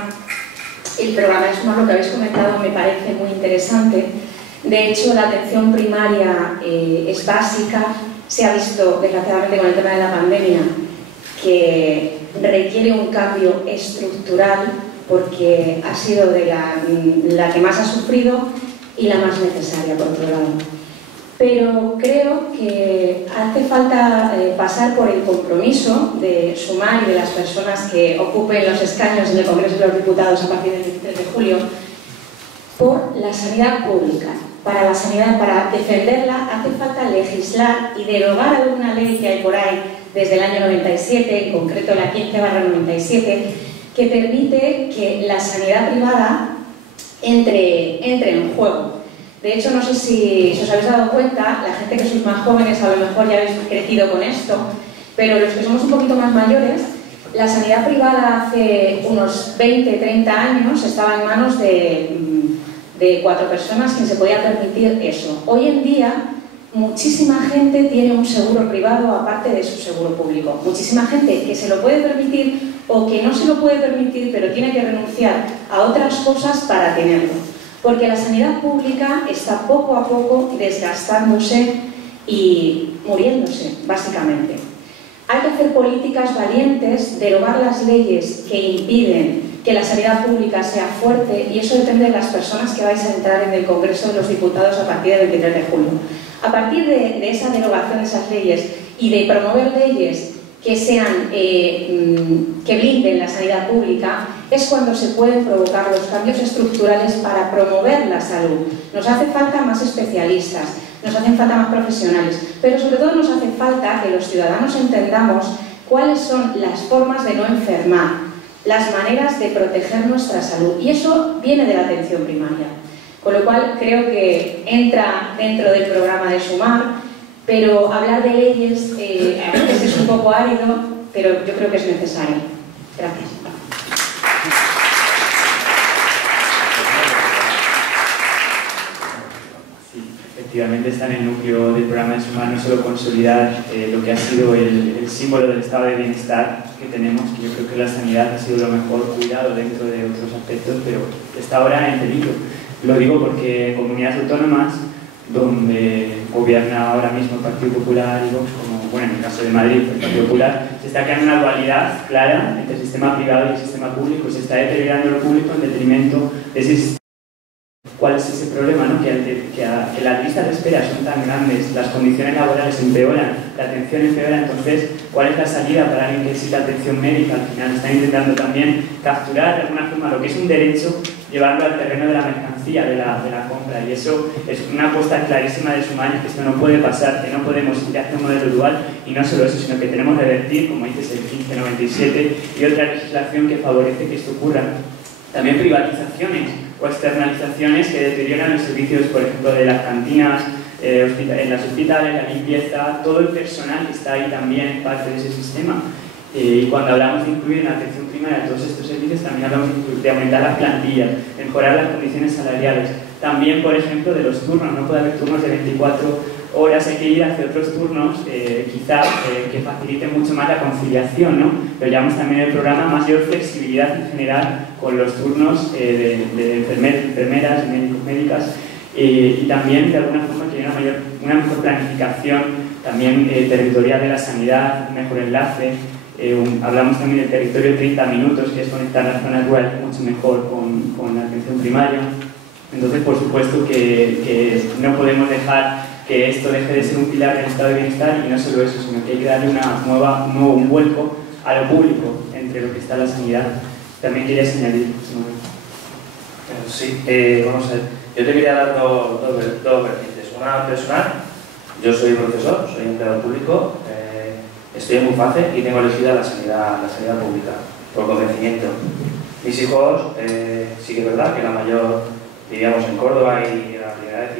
El programa de SUMAR, lo que habéis comentado, me parece muy interesante. De hecho, la atención primaria es básica. Se ha visto, desgraciadamente, con el tema de la pandemia, que requiere un cambio estructural porque ha sido de la que más ha sufrido y la más necesaria, por otro lado. Pero creo que hace falta pasar por el compromiso de SUMAR y de las personas que ocupen los escaños en el Congreso de los Diputados a partir del 23 de julio por la sanidad pública. Para la sanidad, para defenderla, hace falta legislar y derogar alguna ley que hay por ahí desde el año 97, en concreto la 15/97, que permite que la sanidad privada entre en juego. De hecho, no sé si os habéis dado cuenta, la gente que sois más jóvenes a lo mejor ya habéis crecido con esto, pero los que somos un poquito más mayores, la sanidad privada hace unos 20-30 años estaba en manos de 4 personas quien se podía permitir eso. Hoy en día, muchísima gente tiene un seguro privado aparte de su seguro público. Muchísima gente que se lo puede permitir o que no se lo puede permitir, pero tiene que renunciar a otras cosas para tenerlo. Porque la sanidad pública está poco a poco desgastándose y muriéndose, básicamente. Hay que hacer políticas valientes, derogar las leyes que impiden que la sanidad pública sea fuerte, y eso depende de las personas que vais a entrar en el Congreso de los Diputados a partir del 23 de julio. A partir de esa derogación de esas leyes y de promover leyes que sean, que blinden la sanidad pública, es cuando se pueden provocar los cambios estructurales para promover la salud. Nos hace falta más especialistas, nos hacen falta más profesionales, pero sobre todo nos hace falta que los ciudadanos entendamos cuáles son las formas de no enfermar, las maneras de proteger nuestra salud, y eso viene de la atención primaria. Con lo cual creo que entra dentro del programa de SUMAR, pero hablar de leyes a veces es un poco árido, pero yo creo que es necesario. Gracias. Sí, efectivamente está en el núcleo del programa de SUMAR no solo consolidar lo que ha sido el símbolo del estado de bienestar que tenemos, que yo creo que la sanidad ha sido lo mejor cuidado dentro de otros aspectos, pero está ahora en peligro. Lo digo porque comunidades autónomas donde gobierna ahora mismo el Partido Popular y Vox, como bueno, en el caso de Madrid, el Partido Popular, se está creando una dualidad clara entre el sistema privado y el sistema público, y se está deteriorando lo público en detrimento de ese sistema. ¿Cuál es ese problema? ¿No? Que las listas de espera son tan grandes, las condiciones laborales empeoran, la atención empeora, entonces, ¿cuál es la salida para alguien que necesita atención médica? Al final están intentando también capturar de alguna forma lo que es un derecho, llevarlo al terreno de la mercancía, de la compra, y eso es una apuesta clarísima de Sumar, que esto no puede pasar, que no podemos ir hacia un modelo dual, y no solo eso, sino que tenemos que revertir, como dices, el 1597 y otra legislación que favorece que esto ocurra. También privatizaciones o externalizaciones que deterioran los servicios, por ejemplo, de las cantinas, en los hospitales, la limpieza, todo el personal que está ahí también parte de ese sistema. Y cuando hablamos de incluir en la atención primaria todos estos servicios, también hablamos de aumentar las plantillas, mejorar las condiciones salariales. También, por ejemplo, de los turnos, no puede haber turnos de 24 horas, hay que ir hacia otros turnos, quizás, que faciliten mucho más la conciliación, ¿no? Pero llevamos también el programa mayor flexibilidad en general con los turnos de enfermeras, médicos, médicas, y también, de alguna forma, que haya una mejor planificación también territorial de la sanidad, un mejor enlace. Hablamos también del territorio de 30 minutos, que es conectar las zonas rurales mucho mejor con la atención primaria. Entonces, por supuesto que no podemos dejar que esto deje de ser un pilar del estado de bienestar, y no solo eso, sino que hay que darle un vuelco a lo público entre lo que está la sanidad. También quería añadir. Sí, vamos a ver. Yo te quería dar dos vertientes. Una personal, yo soy profesor, soy empleado público, estoy en Muface y tengo elegida la sanidad pública, por convencimiento. Mis hijos, sí que es verdad que la mayor vivíamos en Córdoba y era la primera vez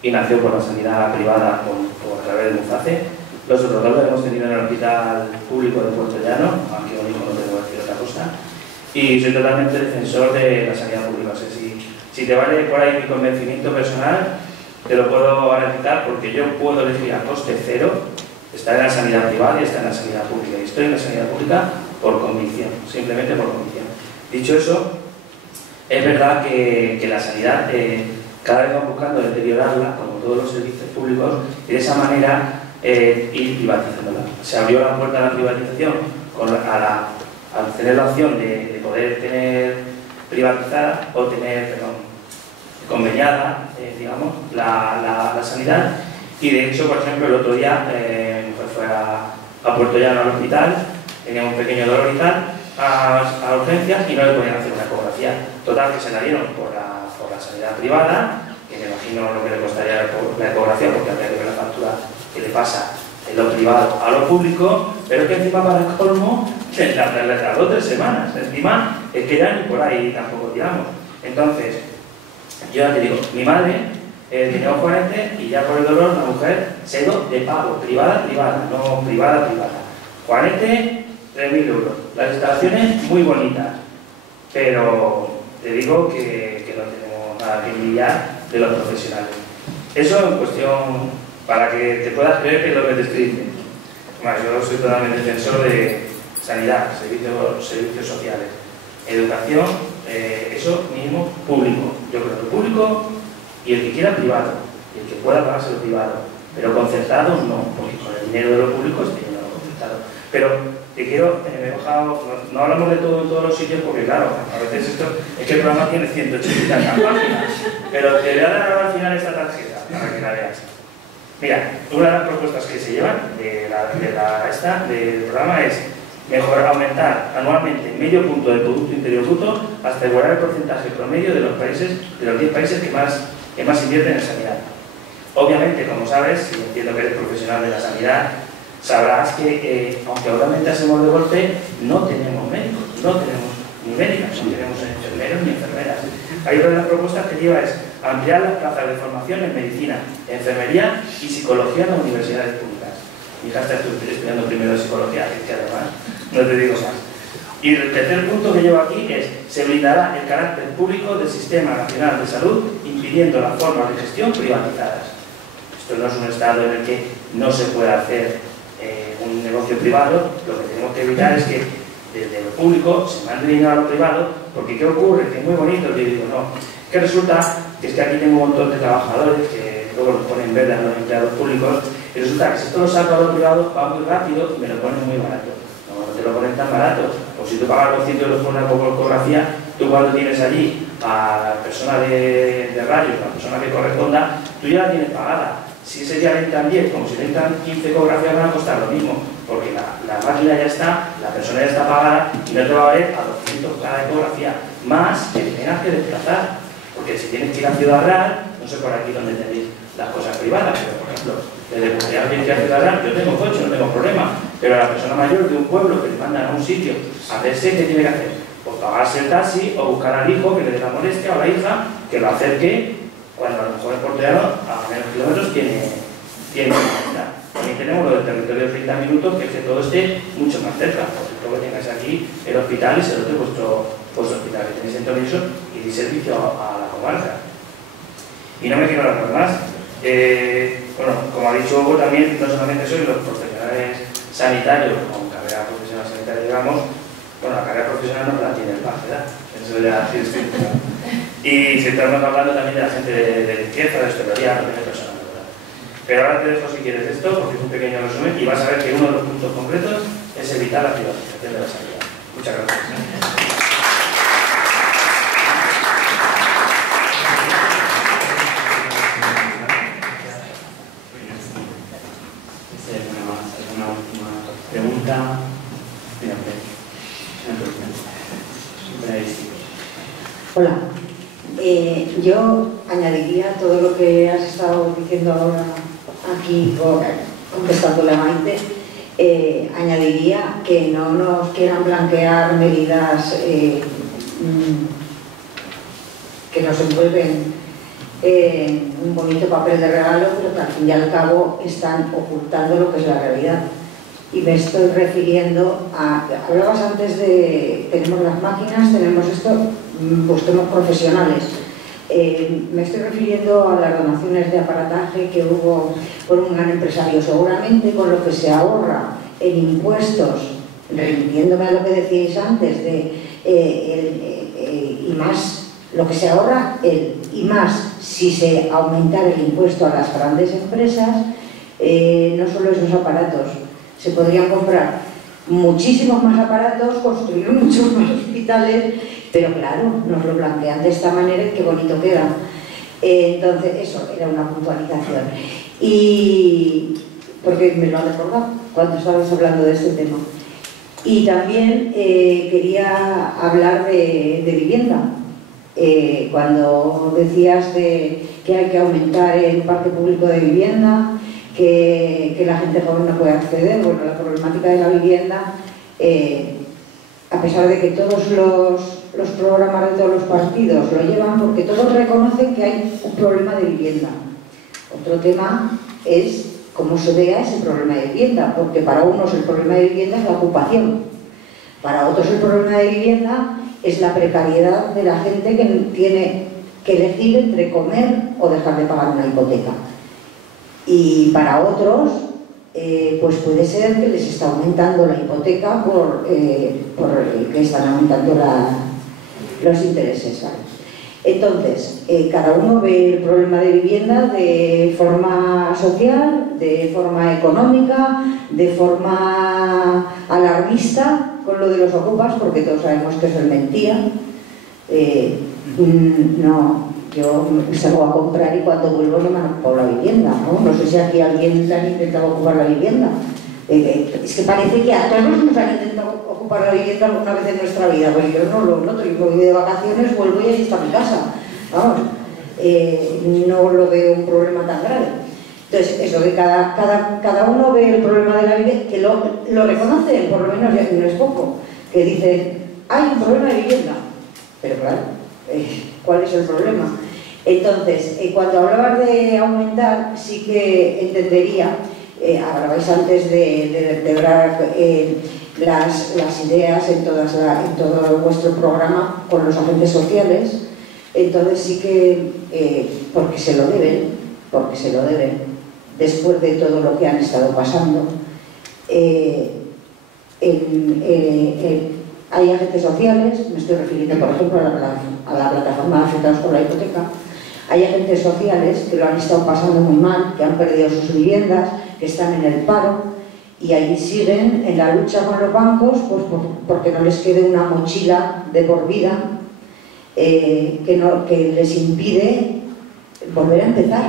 y nació por la sanidad privada a través de Muface. Los otros dos los hemos tenido en el hospital público de Puerto Llano, aunque lo mismo no tengo que decir otra cosa. Y soy totalmente defensor de la sanidad pública. O sea, si te vale por ahí mi convencimiento personal, te lo puedo garantizar, porque yo puedo elegir a coste cero estar en la sanidad privada y estar en la sanidad pública. Y estoy en la sanidad pública por convicción, simplemente por convicción. Dicho eso, es verdad que la sanidad cada vez va buscando deteriorarla, como todos los servicios públicos, y de esa manera ir privatizándola. Se abrió la puerta a la privatización al tener la opción de poder tener privatizada o tener, conveniada, digamos, la sanidad. Y de hecho, por ejemplo, el otro día mi mujer fue a Puerto Llano al hospital, tenía un pequeño dolor y tal, a urgencias, y no le podían hacer una ecografía. Total, que se la dieron por la sanidad privada, que me imagino lo que le costaría la ecografía, porque habría que ver la factura que le pasa de lo privado a lo público, pero que encima, para el colmo, la tardó 3 semanas. Encima es que ya ni por ahí tampoco tiramos. Entonces, yo ya te digo, mi madre tenía un Juanete y ya por el dolor la mujer se ha ido de pago, privada, no privada. Juanete, 3.000 euros. Las instalaciones muy bonitas, pero te digo que no tenemos nada que envidiar de los profesionales. Eso en cuestión, para que te puedas creer que es lo que te estoy diciendo. Bueno, yo soy totalmente defensor de sanidad, servicios sociales, educación, eso mínimo público. Yo creo que público, y el que quiera privado, y el que pueda pagarse lo privado, pero concertado no, porque con el dinero de lo público estoy yendo a lo concertado. Pero te quiero, me he bajado, no hablamos de todo en todos los sitios, porque claro, a veces esto es que el programa tiene 180 páginas, pero te voy a dar ahora al final esta tarjeta para que la veas. Mira, una de las propuestas que se llevan del programa es aumentar anualmente medio punto del Producto Interior Bruto hasta igualar el porcentaje promedio de los 10 países que más invierten en sanidad. Obviamente, como sabes, y entiendo que eres profesional de la sanidad, sabrás que, aunque ahora hacemos de golpe, no tenemos médicos, no tenemos ni médicas, no tenemos enfermeros ni enfermeras. Hay una de las propuestas que lleva es ampliar las plazas de formación en medicina, enfermería y psicología en las universidades públicas. Mi hija está estudiando primero de psicología, que además no te digo más. Y el tercer punto que llevo aquí es: se blindará el carácter público del Sistema Nacional de Salud, impidiendo las formas de gestión privatizadas. Esto no es un estado en el que no se pueda hacer un negocio privado. Lo que tenemos que evitar es que desde lo público se mande dinero a lo privado, porque ¿qué ocurre? Que es muy bonito, yo digo, no, que resulta que es que aquí tengo un montón de trabajadores que luego los ponen verde a los empleados públicos, y resulta que si esto lo saco a lo privado va muy rápido y me lo ponen muy barato. No te lo ponen tan barato. O si tú pagas 200 euros por una ecografía, tú cuando tienes allí a la persona de rayos, la persona que corresponda, tú ya la tienes pagada. Si ese día le entran 10, como si le entran 15 ecografías, van a costar lo mismo, porque la máquina ya está, la persona ya está pagada y no te va a valer a 200 cada ecografía, más que te tengas que desplazar. Porque si tienes que ir a Ciudad Real, no sé por aquí dónde tenéis las cosas privadas, pero por ejemplo, desde Puerto tienes que ir a Ciudad Real, yo tengo coche, no tengo problema, pero a la persona mayor de un pueblo que le mandan a un sitio a hacerse, ¿qué tiene que hacer? Pues pagarse el taxi o buscar al hijo que le dé la molestia o a la hija que lo acerque, cuando a lo mejor el portero a menos kilómetros tiene que estar. También tenemos lo del territorio de 30 minutos, que es que todo esté mucho más cerca. Por ejemplo, que tengáis aquí el hospital y el otro vuestro hospital, que tenéis en Torriso y de servicio a la comarca. Y no me quiero alargar más. Bueno, como ha dicho Hugo, también no solamente soy los profesionales sanitarios con carrera profesional sanitaria, digamos, bueno, la carrera profesional no la tiene el PAF, ¿verdad? Eso ya sí es cierto. Y si estamos hablando también de la gente de limpieza, de hostelería, no tiene personal, ¿verdad? Pero ahora te dejo si quieres esto, porque es un pequeño resumen, y vas a ver que uno de los puntos concretos es evitar la privatización de la sanidad. Muchas gracias. ¿Alguna última pregunta? Hola, yo añadiría todo lo que has estado diciendo ahora aquí, contestándole a Maite, añadiría que no nos quieran plantear medidas que nos envuelven un bonito papel de regalo, pero que al fin y al cabo están ocultando lo que es la realidad. Y me estoy refiriendo a... Hablabas antes de... tenemos las máquinas, tenemos esto, busquemos profesionales. Me estoy refiriendo a las donaciones de aparataje que hubo por un gran empresario. Seguramente con lo que se ahorra en impuestos, remitiéndome a lo que decíais antes, y más lo que se ahorra, y más si se aumentara el impuesto a las grandes empresas, no solo esos aparatos, se podrían comprar muchísimos más aparatos, construir muchos más hospitales, pero claro, nos lo plantean de esta manera y qué bonito queda. Entonces, eso era una puntualización. Y porque me lo han recordado cuando estábamos hablando de este tema. Y también quería hablar de vivienda. Cuando decías que hay que aumentar el parque público de vivienda, que la gente joven no puede acceder, bueno, la problemática de la vivienda, a pesar de que todos los programas de todos los partidos lo llevan, porque todos reconocen que hay un problema de vivienda. Otro tema es cómo se vea ese problema de vivienda, porque para unos el problema de vivienda es la ocupación, para otros el problema de vivienda es la precariedad de la gente que tiene que elegir entre comer o dejar de pagar una hipoteca. Y para otros, pues puede ser que les está aumentando la hipoteca por que están aumentando los intereses, ¿vale? Entonces, cada uno ve el problema de vivienda de forma social, de forma económica, de forma alarmista con lo de los ocupas, porque todos sabemos que eso es mentira. No, yo salgo a comprar y cuando vuelvo no me han ocupado la vivienda, ¿no? No sé si aquí alguien le han intentado ocupar la vivienda. Es que parece que a todos nos han intentado ocupar la vivienda alguna vez en nuestra vida, pues yo no lo noto, yo voy de vacaciones, vuelvo y ahí está mi casa. Vamos, no lo veo un problema tan grave. Entonces, eso que cada uno ve el problema de la vivienda, que lo reconocen, por lo menos no es poco, que dicen, hay un problema de vivienda, pero claro, ¿cuál es el problema? Entonces, cuando hablabas de aumentar, sí que entendería, hablabais antes de vertebrar las ideas en todo vuestro programa con los agentes sociales, entonces sí que, porque se lo deben, después de todo lo que han estado pasando, hay agentes sociales, me estoy refiriendo por ejemplo a la plataforma de afectados por la hipoteca, hay agentes sociales que lo han estado pasando muy mal, que han perdido sus viviendas, que están en el paro y ahí siguen en la lucha con los bancos, pues porque no les quede una mochila de por vida que les impide volver a empezar,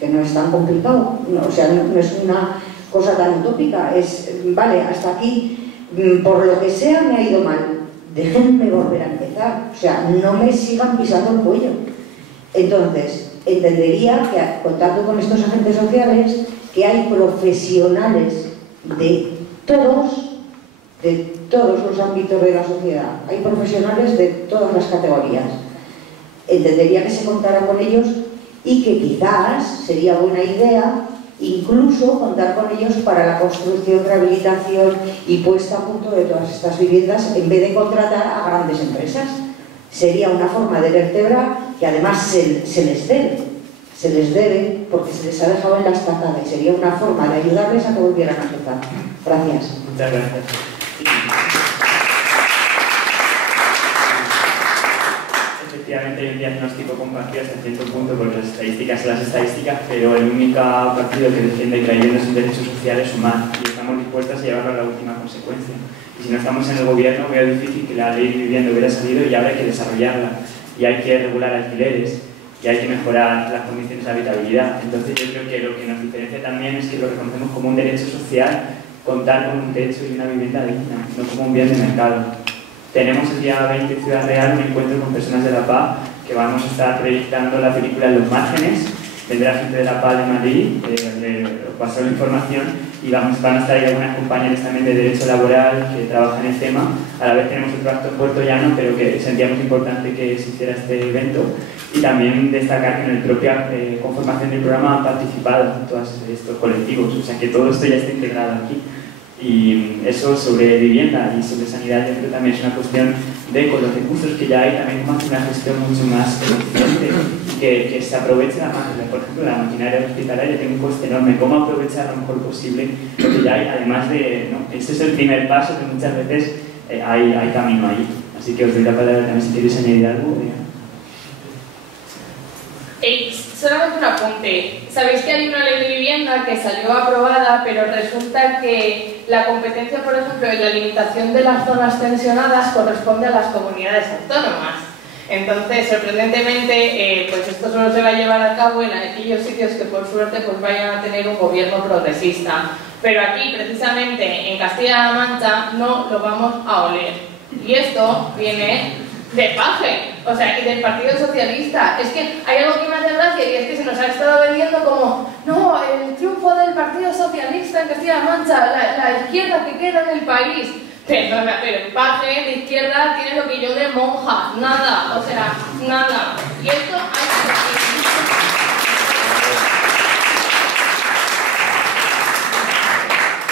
que no es tan complicado, o sea, no es una cosa tan utópica, es, vale, hasta aquí, por lo que sea me ha ido mal, déjenme volver a empezar, o sea, no me sigan pisando el cuello. Entonces, entendería que, contando con estos agentes sociales, que hay profesionales de todos los ámbitos de la sociedad, hay profesionales de todas las categorías. Entendería que se contara con ellos y que quizás sería buena idea incluso contar con ellos para la construcción, rehabilitación y puesta a punto de todas estas viviendas en vez de contratar a grandes empresas. Sería una forma de vertebrar que además se les debe porque se les ha dejado en la estacada y sería una forma de ayudarles a que volvieran a empezar. Gracias. Muchas gracias. Efectivamente hay un diagnóstico compartido hasta cierto punto porque las estadísticas son las estadísticas, pero el único partido que defiende que la vivienda es un derecho social es Sumar y estamos dispuestos a llevarlo a la última consecuencia. Y si no estamos en el gobierno, veo difícil que la ley de vivienda hubiera salido y ahora hay que desarrollarla y hay que regular alquileres y hay que mejorar las condiciones de habitabilidad. Entonces yo creo que lo que nos diferencia también es que lo reconocemos como un derecho social, contar con un techo y una vivienda digna, no como un bien de mercado. Tenemos el día 20 en Ciudad Real un encuentro con personas de la PA que vamos a estar proyectando la película En los márgenes. Vendrá gente de la PA de Madrid, pasó la información y van a estar ahí algunas compañeras también de Derecho Laboral que trabajan el tema. A la vez tenemos otro acto en Puerto Llano, pero que sentíamos importante que se hiciera este evento. Y también destacar que en la propia conformación del programa han participado todos estos colectivos, o sea que todo esto ya está integrado aquí. Y eso sobre vivienda y sobre sanidad yo creo también es una cuestión de con los recursos que ya hay también cómo hacer una gestión mucho más eficiente y que se aproveche la máquina. Por ejemplo, la maquinaria hospitalaria tiene un coste enorme, cómo aprovechar lo mejor posible lo que ya hay, además de, ¿no? Este es el primer paso que muchas veces hay camino ahí. Así que os doy la palabra también si queréis añadir algo. Solamente un apunte. Sabéis que hay una ley de vivienda que salió aprobada, pero resulta que la competencia, por ejemplo, en la limitación de las zonas tensionadas corresponde a las comunidades autónomas. Entonces, sorprendentemente, pues esto solo se va a llevar a cabo en aquellos sitios que por suerte pues vayan a tener un gobierno progresista. Pero aquí, precisamente, en Castilla-La Mancha, no lo vamos a oler. Y esto viene de Paje, o sea, y del Partido Socialista. Es que hay algo que me hace gracia y es que se nos ha estado vendiendo como no, el triunfo del Partido Socialista en Castilla-La Mancha, la izquierda que queda en el país. Perdona, pero Paje de izquierda tiene lo que yo de monja, nada, o sea, nada. Y esto hay que decir.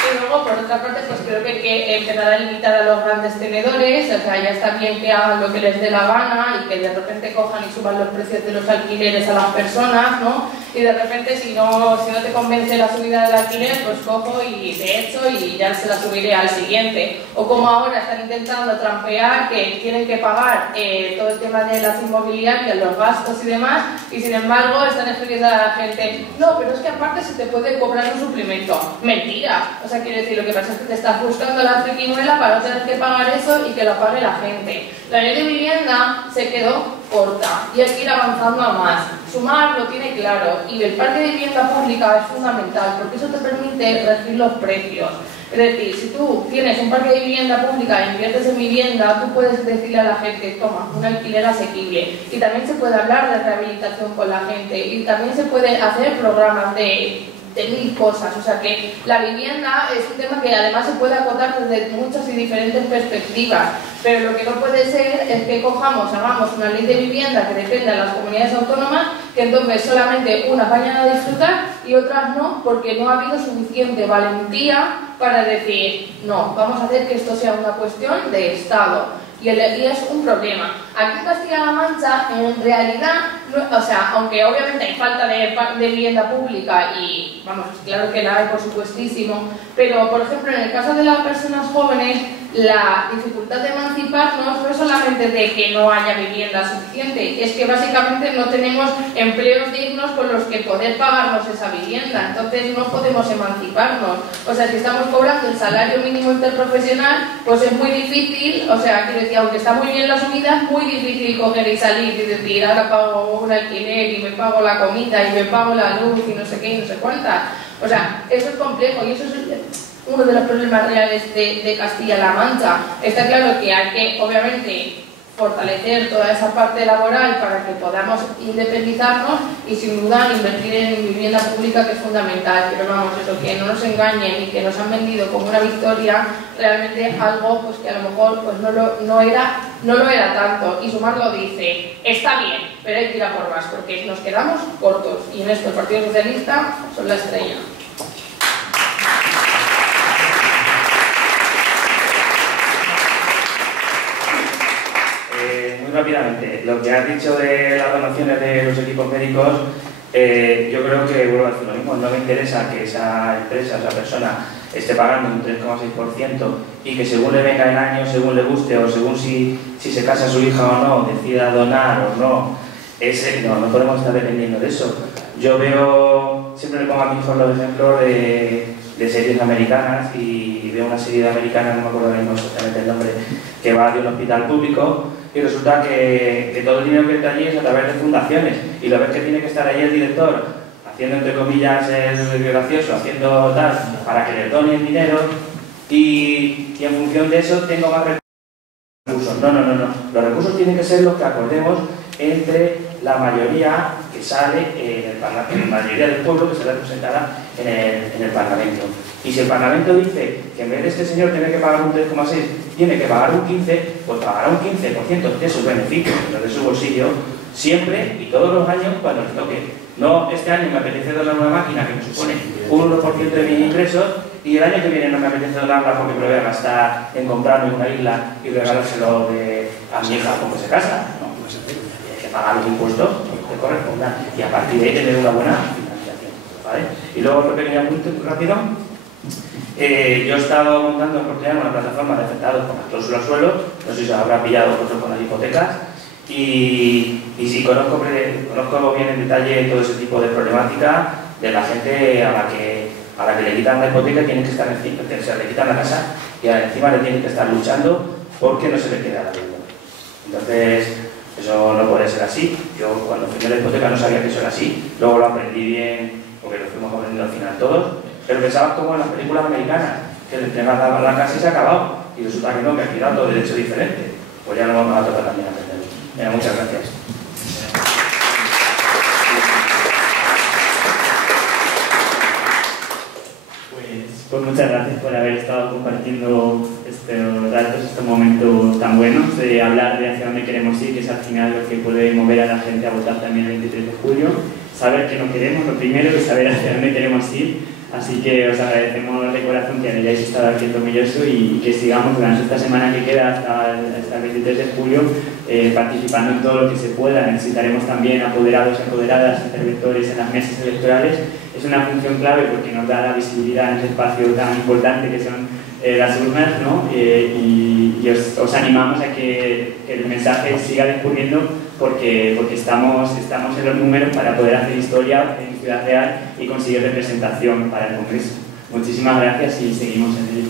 Y luego, por otra parte, pues creo que hay que empezar a limitar a los grandes tenedores, o sea, ya está bien que hagan lo que les dé la gana y que de repente cojan y suban los precios de los alquileres a las personas, ¿no? Y de repente, si no te convence la subida del alquiler, pues cojo y te echo y ya se la subiré al siguiente. O como ahora están intentando trampear que tienen que pagar todo el tema de las inmobiliarias, los gastos y demás, y sin embargo están escribiendo a la gente, no, pero es que aparte se te puede cobrar un suplemento. Mentira. O sea, quiere decir, lo que pasa es que te estás buscando la triquiñuela para no tener que pagar eso y que lo pague la gente. La ley de vivienda se quedó corta y hay que ir avanzando a más. Sumar lo tiene claro y el parque de vivienda pública es fundamental porque eso te permite regir los precios. Es decir, si tú tienes un parque de vivienda pública e inviertes en vivienda, tú puedes decirle a la gente, toma, un alquiler asequible. Y también se puede hablar de rehabilitación con la gente y también se puede hacer programas de mil cosas, o sea que la vivienda es un tema que además se puede acotar desde muchas y diferentes perspectivas, pero lo que no puede ser es que hagamos una ley de vivienda que dependa de las comunidades autónomas, que entonces solamente unas vayan a disfrutar y otras no, porque no ha habido suficiente valentía para decir, no, vamos a hacer que esto sea una cuestión de Estado. Y es un problema. Aquí en Castilla-La Mancha, en realidad, no, o sea, aunque obviamente hay falta de vivienda pública y, vamos, claro que la hay por supuestísimo, pero, por ejemplo, en el caso de las personas jóvenes, la dificultad de emanciparnos no es solamente de que no haya vivienda suficiente, es que básicamente no tenemos empleos dignos con los que poder pagarnos esa vivienda, entonces no podemos emanciparnos. O sea, si estamos cobrando el salario mínimo interprofesional, pues es muy difícil, o sea, quiero decir, aunque está muy bien la subida, es muy difícil coger y salir y decir, ahora pago un alquiler y me pago la comida y me pago la luz y no sé qué y no sé cuántas. O sea, eso es complejo y eso es uno de los problemas reales de Castilla-La Mancha. Está claro que hay que, obviamente, fortalecer toda esa parte laboral para que podamos independizarnos y, sin duda, invertir en vivienda pública, que es fundamental. Pero vamos, eso, que no nos engañen y que nos han vendido como una victoria, realmente algo pues que a lo mejor pues no lo era tanto. Y Sumar lo dice, está bien, pero hay que ir a por más, porque nos quedamos cortos. Y en esto el Partido Socialista son la estrella. Muy rápidamente, lo que has dicho de las donaciones de los equipos médicos, yo creo que vuelvo a decir lo mismo. No me interesa que esa empresa, esa persona, esté pagando un 3,6% y que según le venga el año, según le guste o según si se casa su hija o no, decida donar o no. No podemos estar dependiendo de eso. Yo veo, siempre le pongo a mi hijo los ejemplos de series americanas, y veo una serie de americanas, no me acuerdo bien exactamente el nombre, que va de un hospital público y resulta que todo el dinero que está allí es a través de fundaciones, y lo ves que tiene que estar ahí el director haciendo, entre comillas, el gracioso, haciendo tal, para que le donen dinero y en función de eso tengo más recursos. No. Los recursos tienen que ser los que acordemos entre la mayoría que sale en la mayoría del pueblo que se representará en el Parlamento. Y si el Parlamento dice que en vez de este señor tiene que pagar un 3,6, tiene que pagar un 15, pues pagará un 15% de sus beneficios, de su bolsillo, siempre y todos los años cuando le toque. No, este año me apetece donar una máquina que me supone un 1% de mis ingresos, y el año que viene no me apetece donarla porque me voy a gastar en comprarme una isla y regalárselo a mi hija porque se casa. No, hay que pagar los impuestos que correspondan y a partir de ahí tener una buena financiación, ¿vale? Y luego otro pequeño apunte rápido. Yo he estado montando en Portugal una plataforma de afectados con las cláusulas suelo, no sé si se habrá pillado vosotros con las hipotecas, y sí conozco bien en detalle todo ese tipo de problemática de la gente a la que le quitan la hipoteca y tienen que estar encima, le quitan la casa y encima le tienen que estar luchando porque no se le queda la deuda. Entonces, eso no puede ser así. Yo cuando firmé la hipoteca no sabía que eso era así, luego lo aprendí bien porque lo fuimos aprendiendo al final todos, pero pensabas como en las películas americanas, que le entregas la casa y se ha acabado, y resulta que no, que aquí da otro derecho diferente. Pues ya no vamos a tocar también a aprenderlo. Venga, muchas gracias. Pues muchas gracias por haber estado compartiendo estos datos, este momento tan bueno de hablar de hacia dónde queremos ir, que es al final lo que puede mover a la gente a votar también el 23 de julio. Saber qué no queremos, lo primero es saber hacia dónde queremos ir. Así que os agradecemos de corazón que hayáis estado aquí en Tomelloso y que sigamos durante esta semana que queda hasta el 23 de julio participando en todo lo que se pueda. Necesitaremos también apoderados y apoderadas, interventores en las mesas electorales. Es una función clave porque nos da la visibilidad en ese espacio tan importante que son las urnas, ¿no? Y os animamos a que el mensaje siga discurriendo porque estamos en los números para poder hacer historia en Ciudad Real y conseguir representación para el Congreso. Muchísimas gracias y seguimos en ello.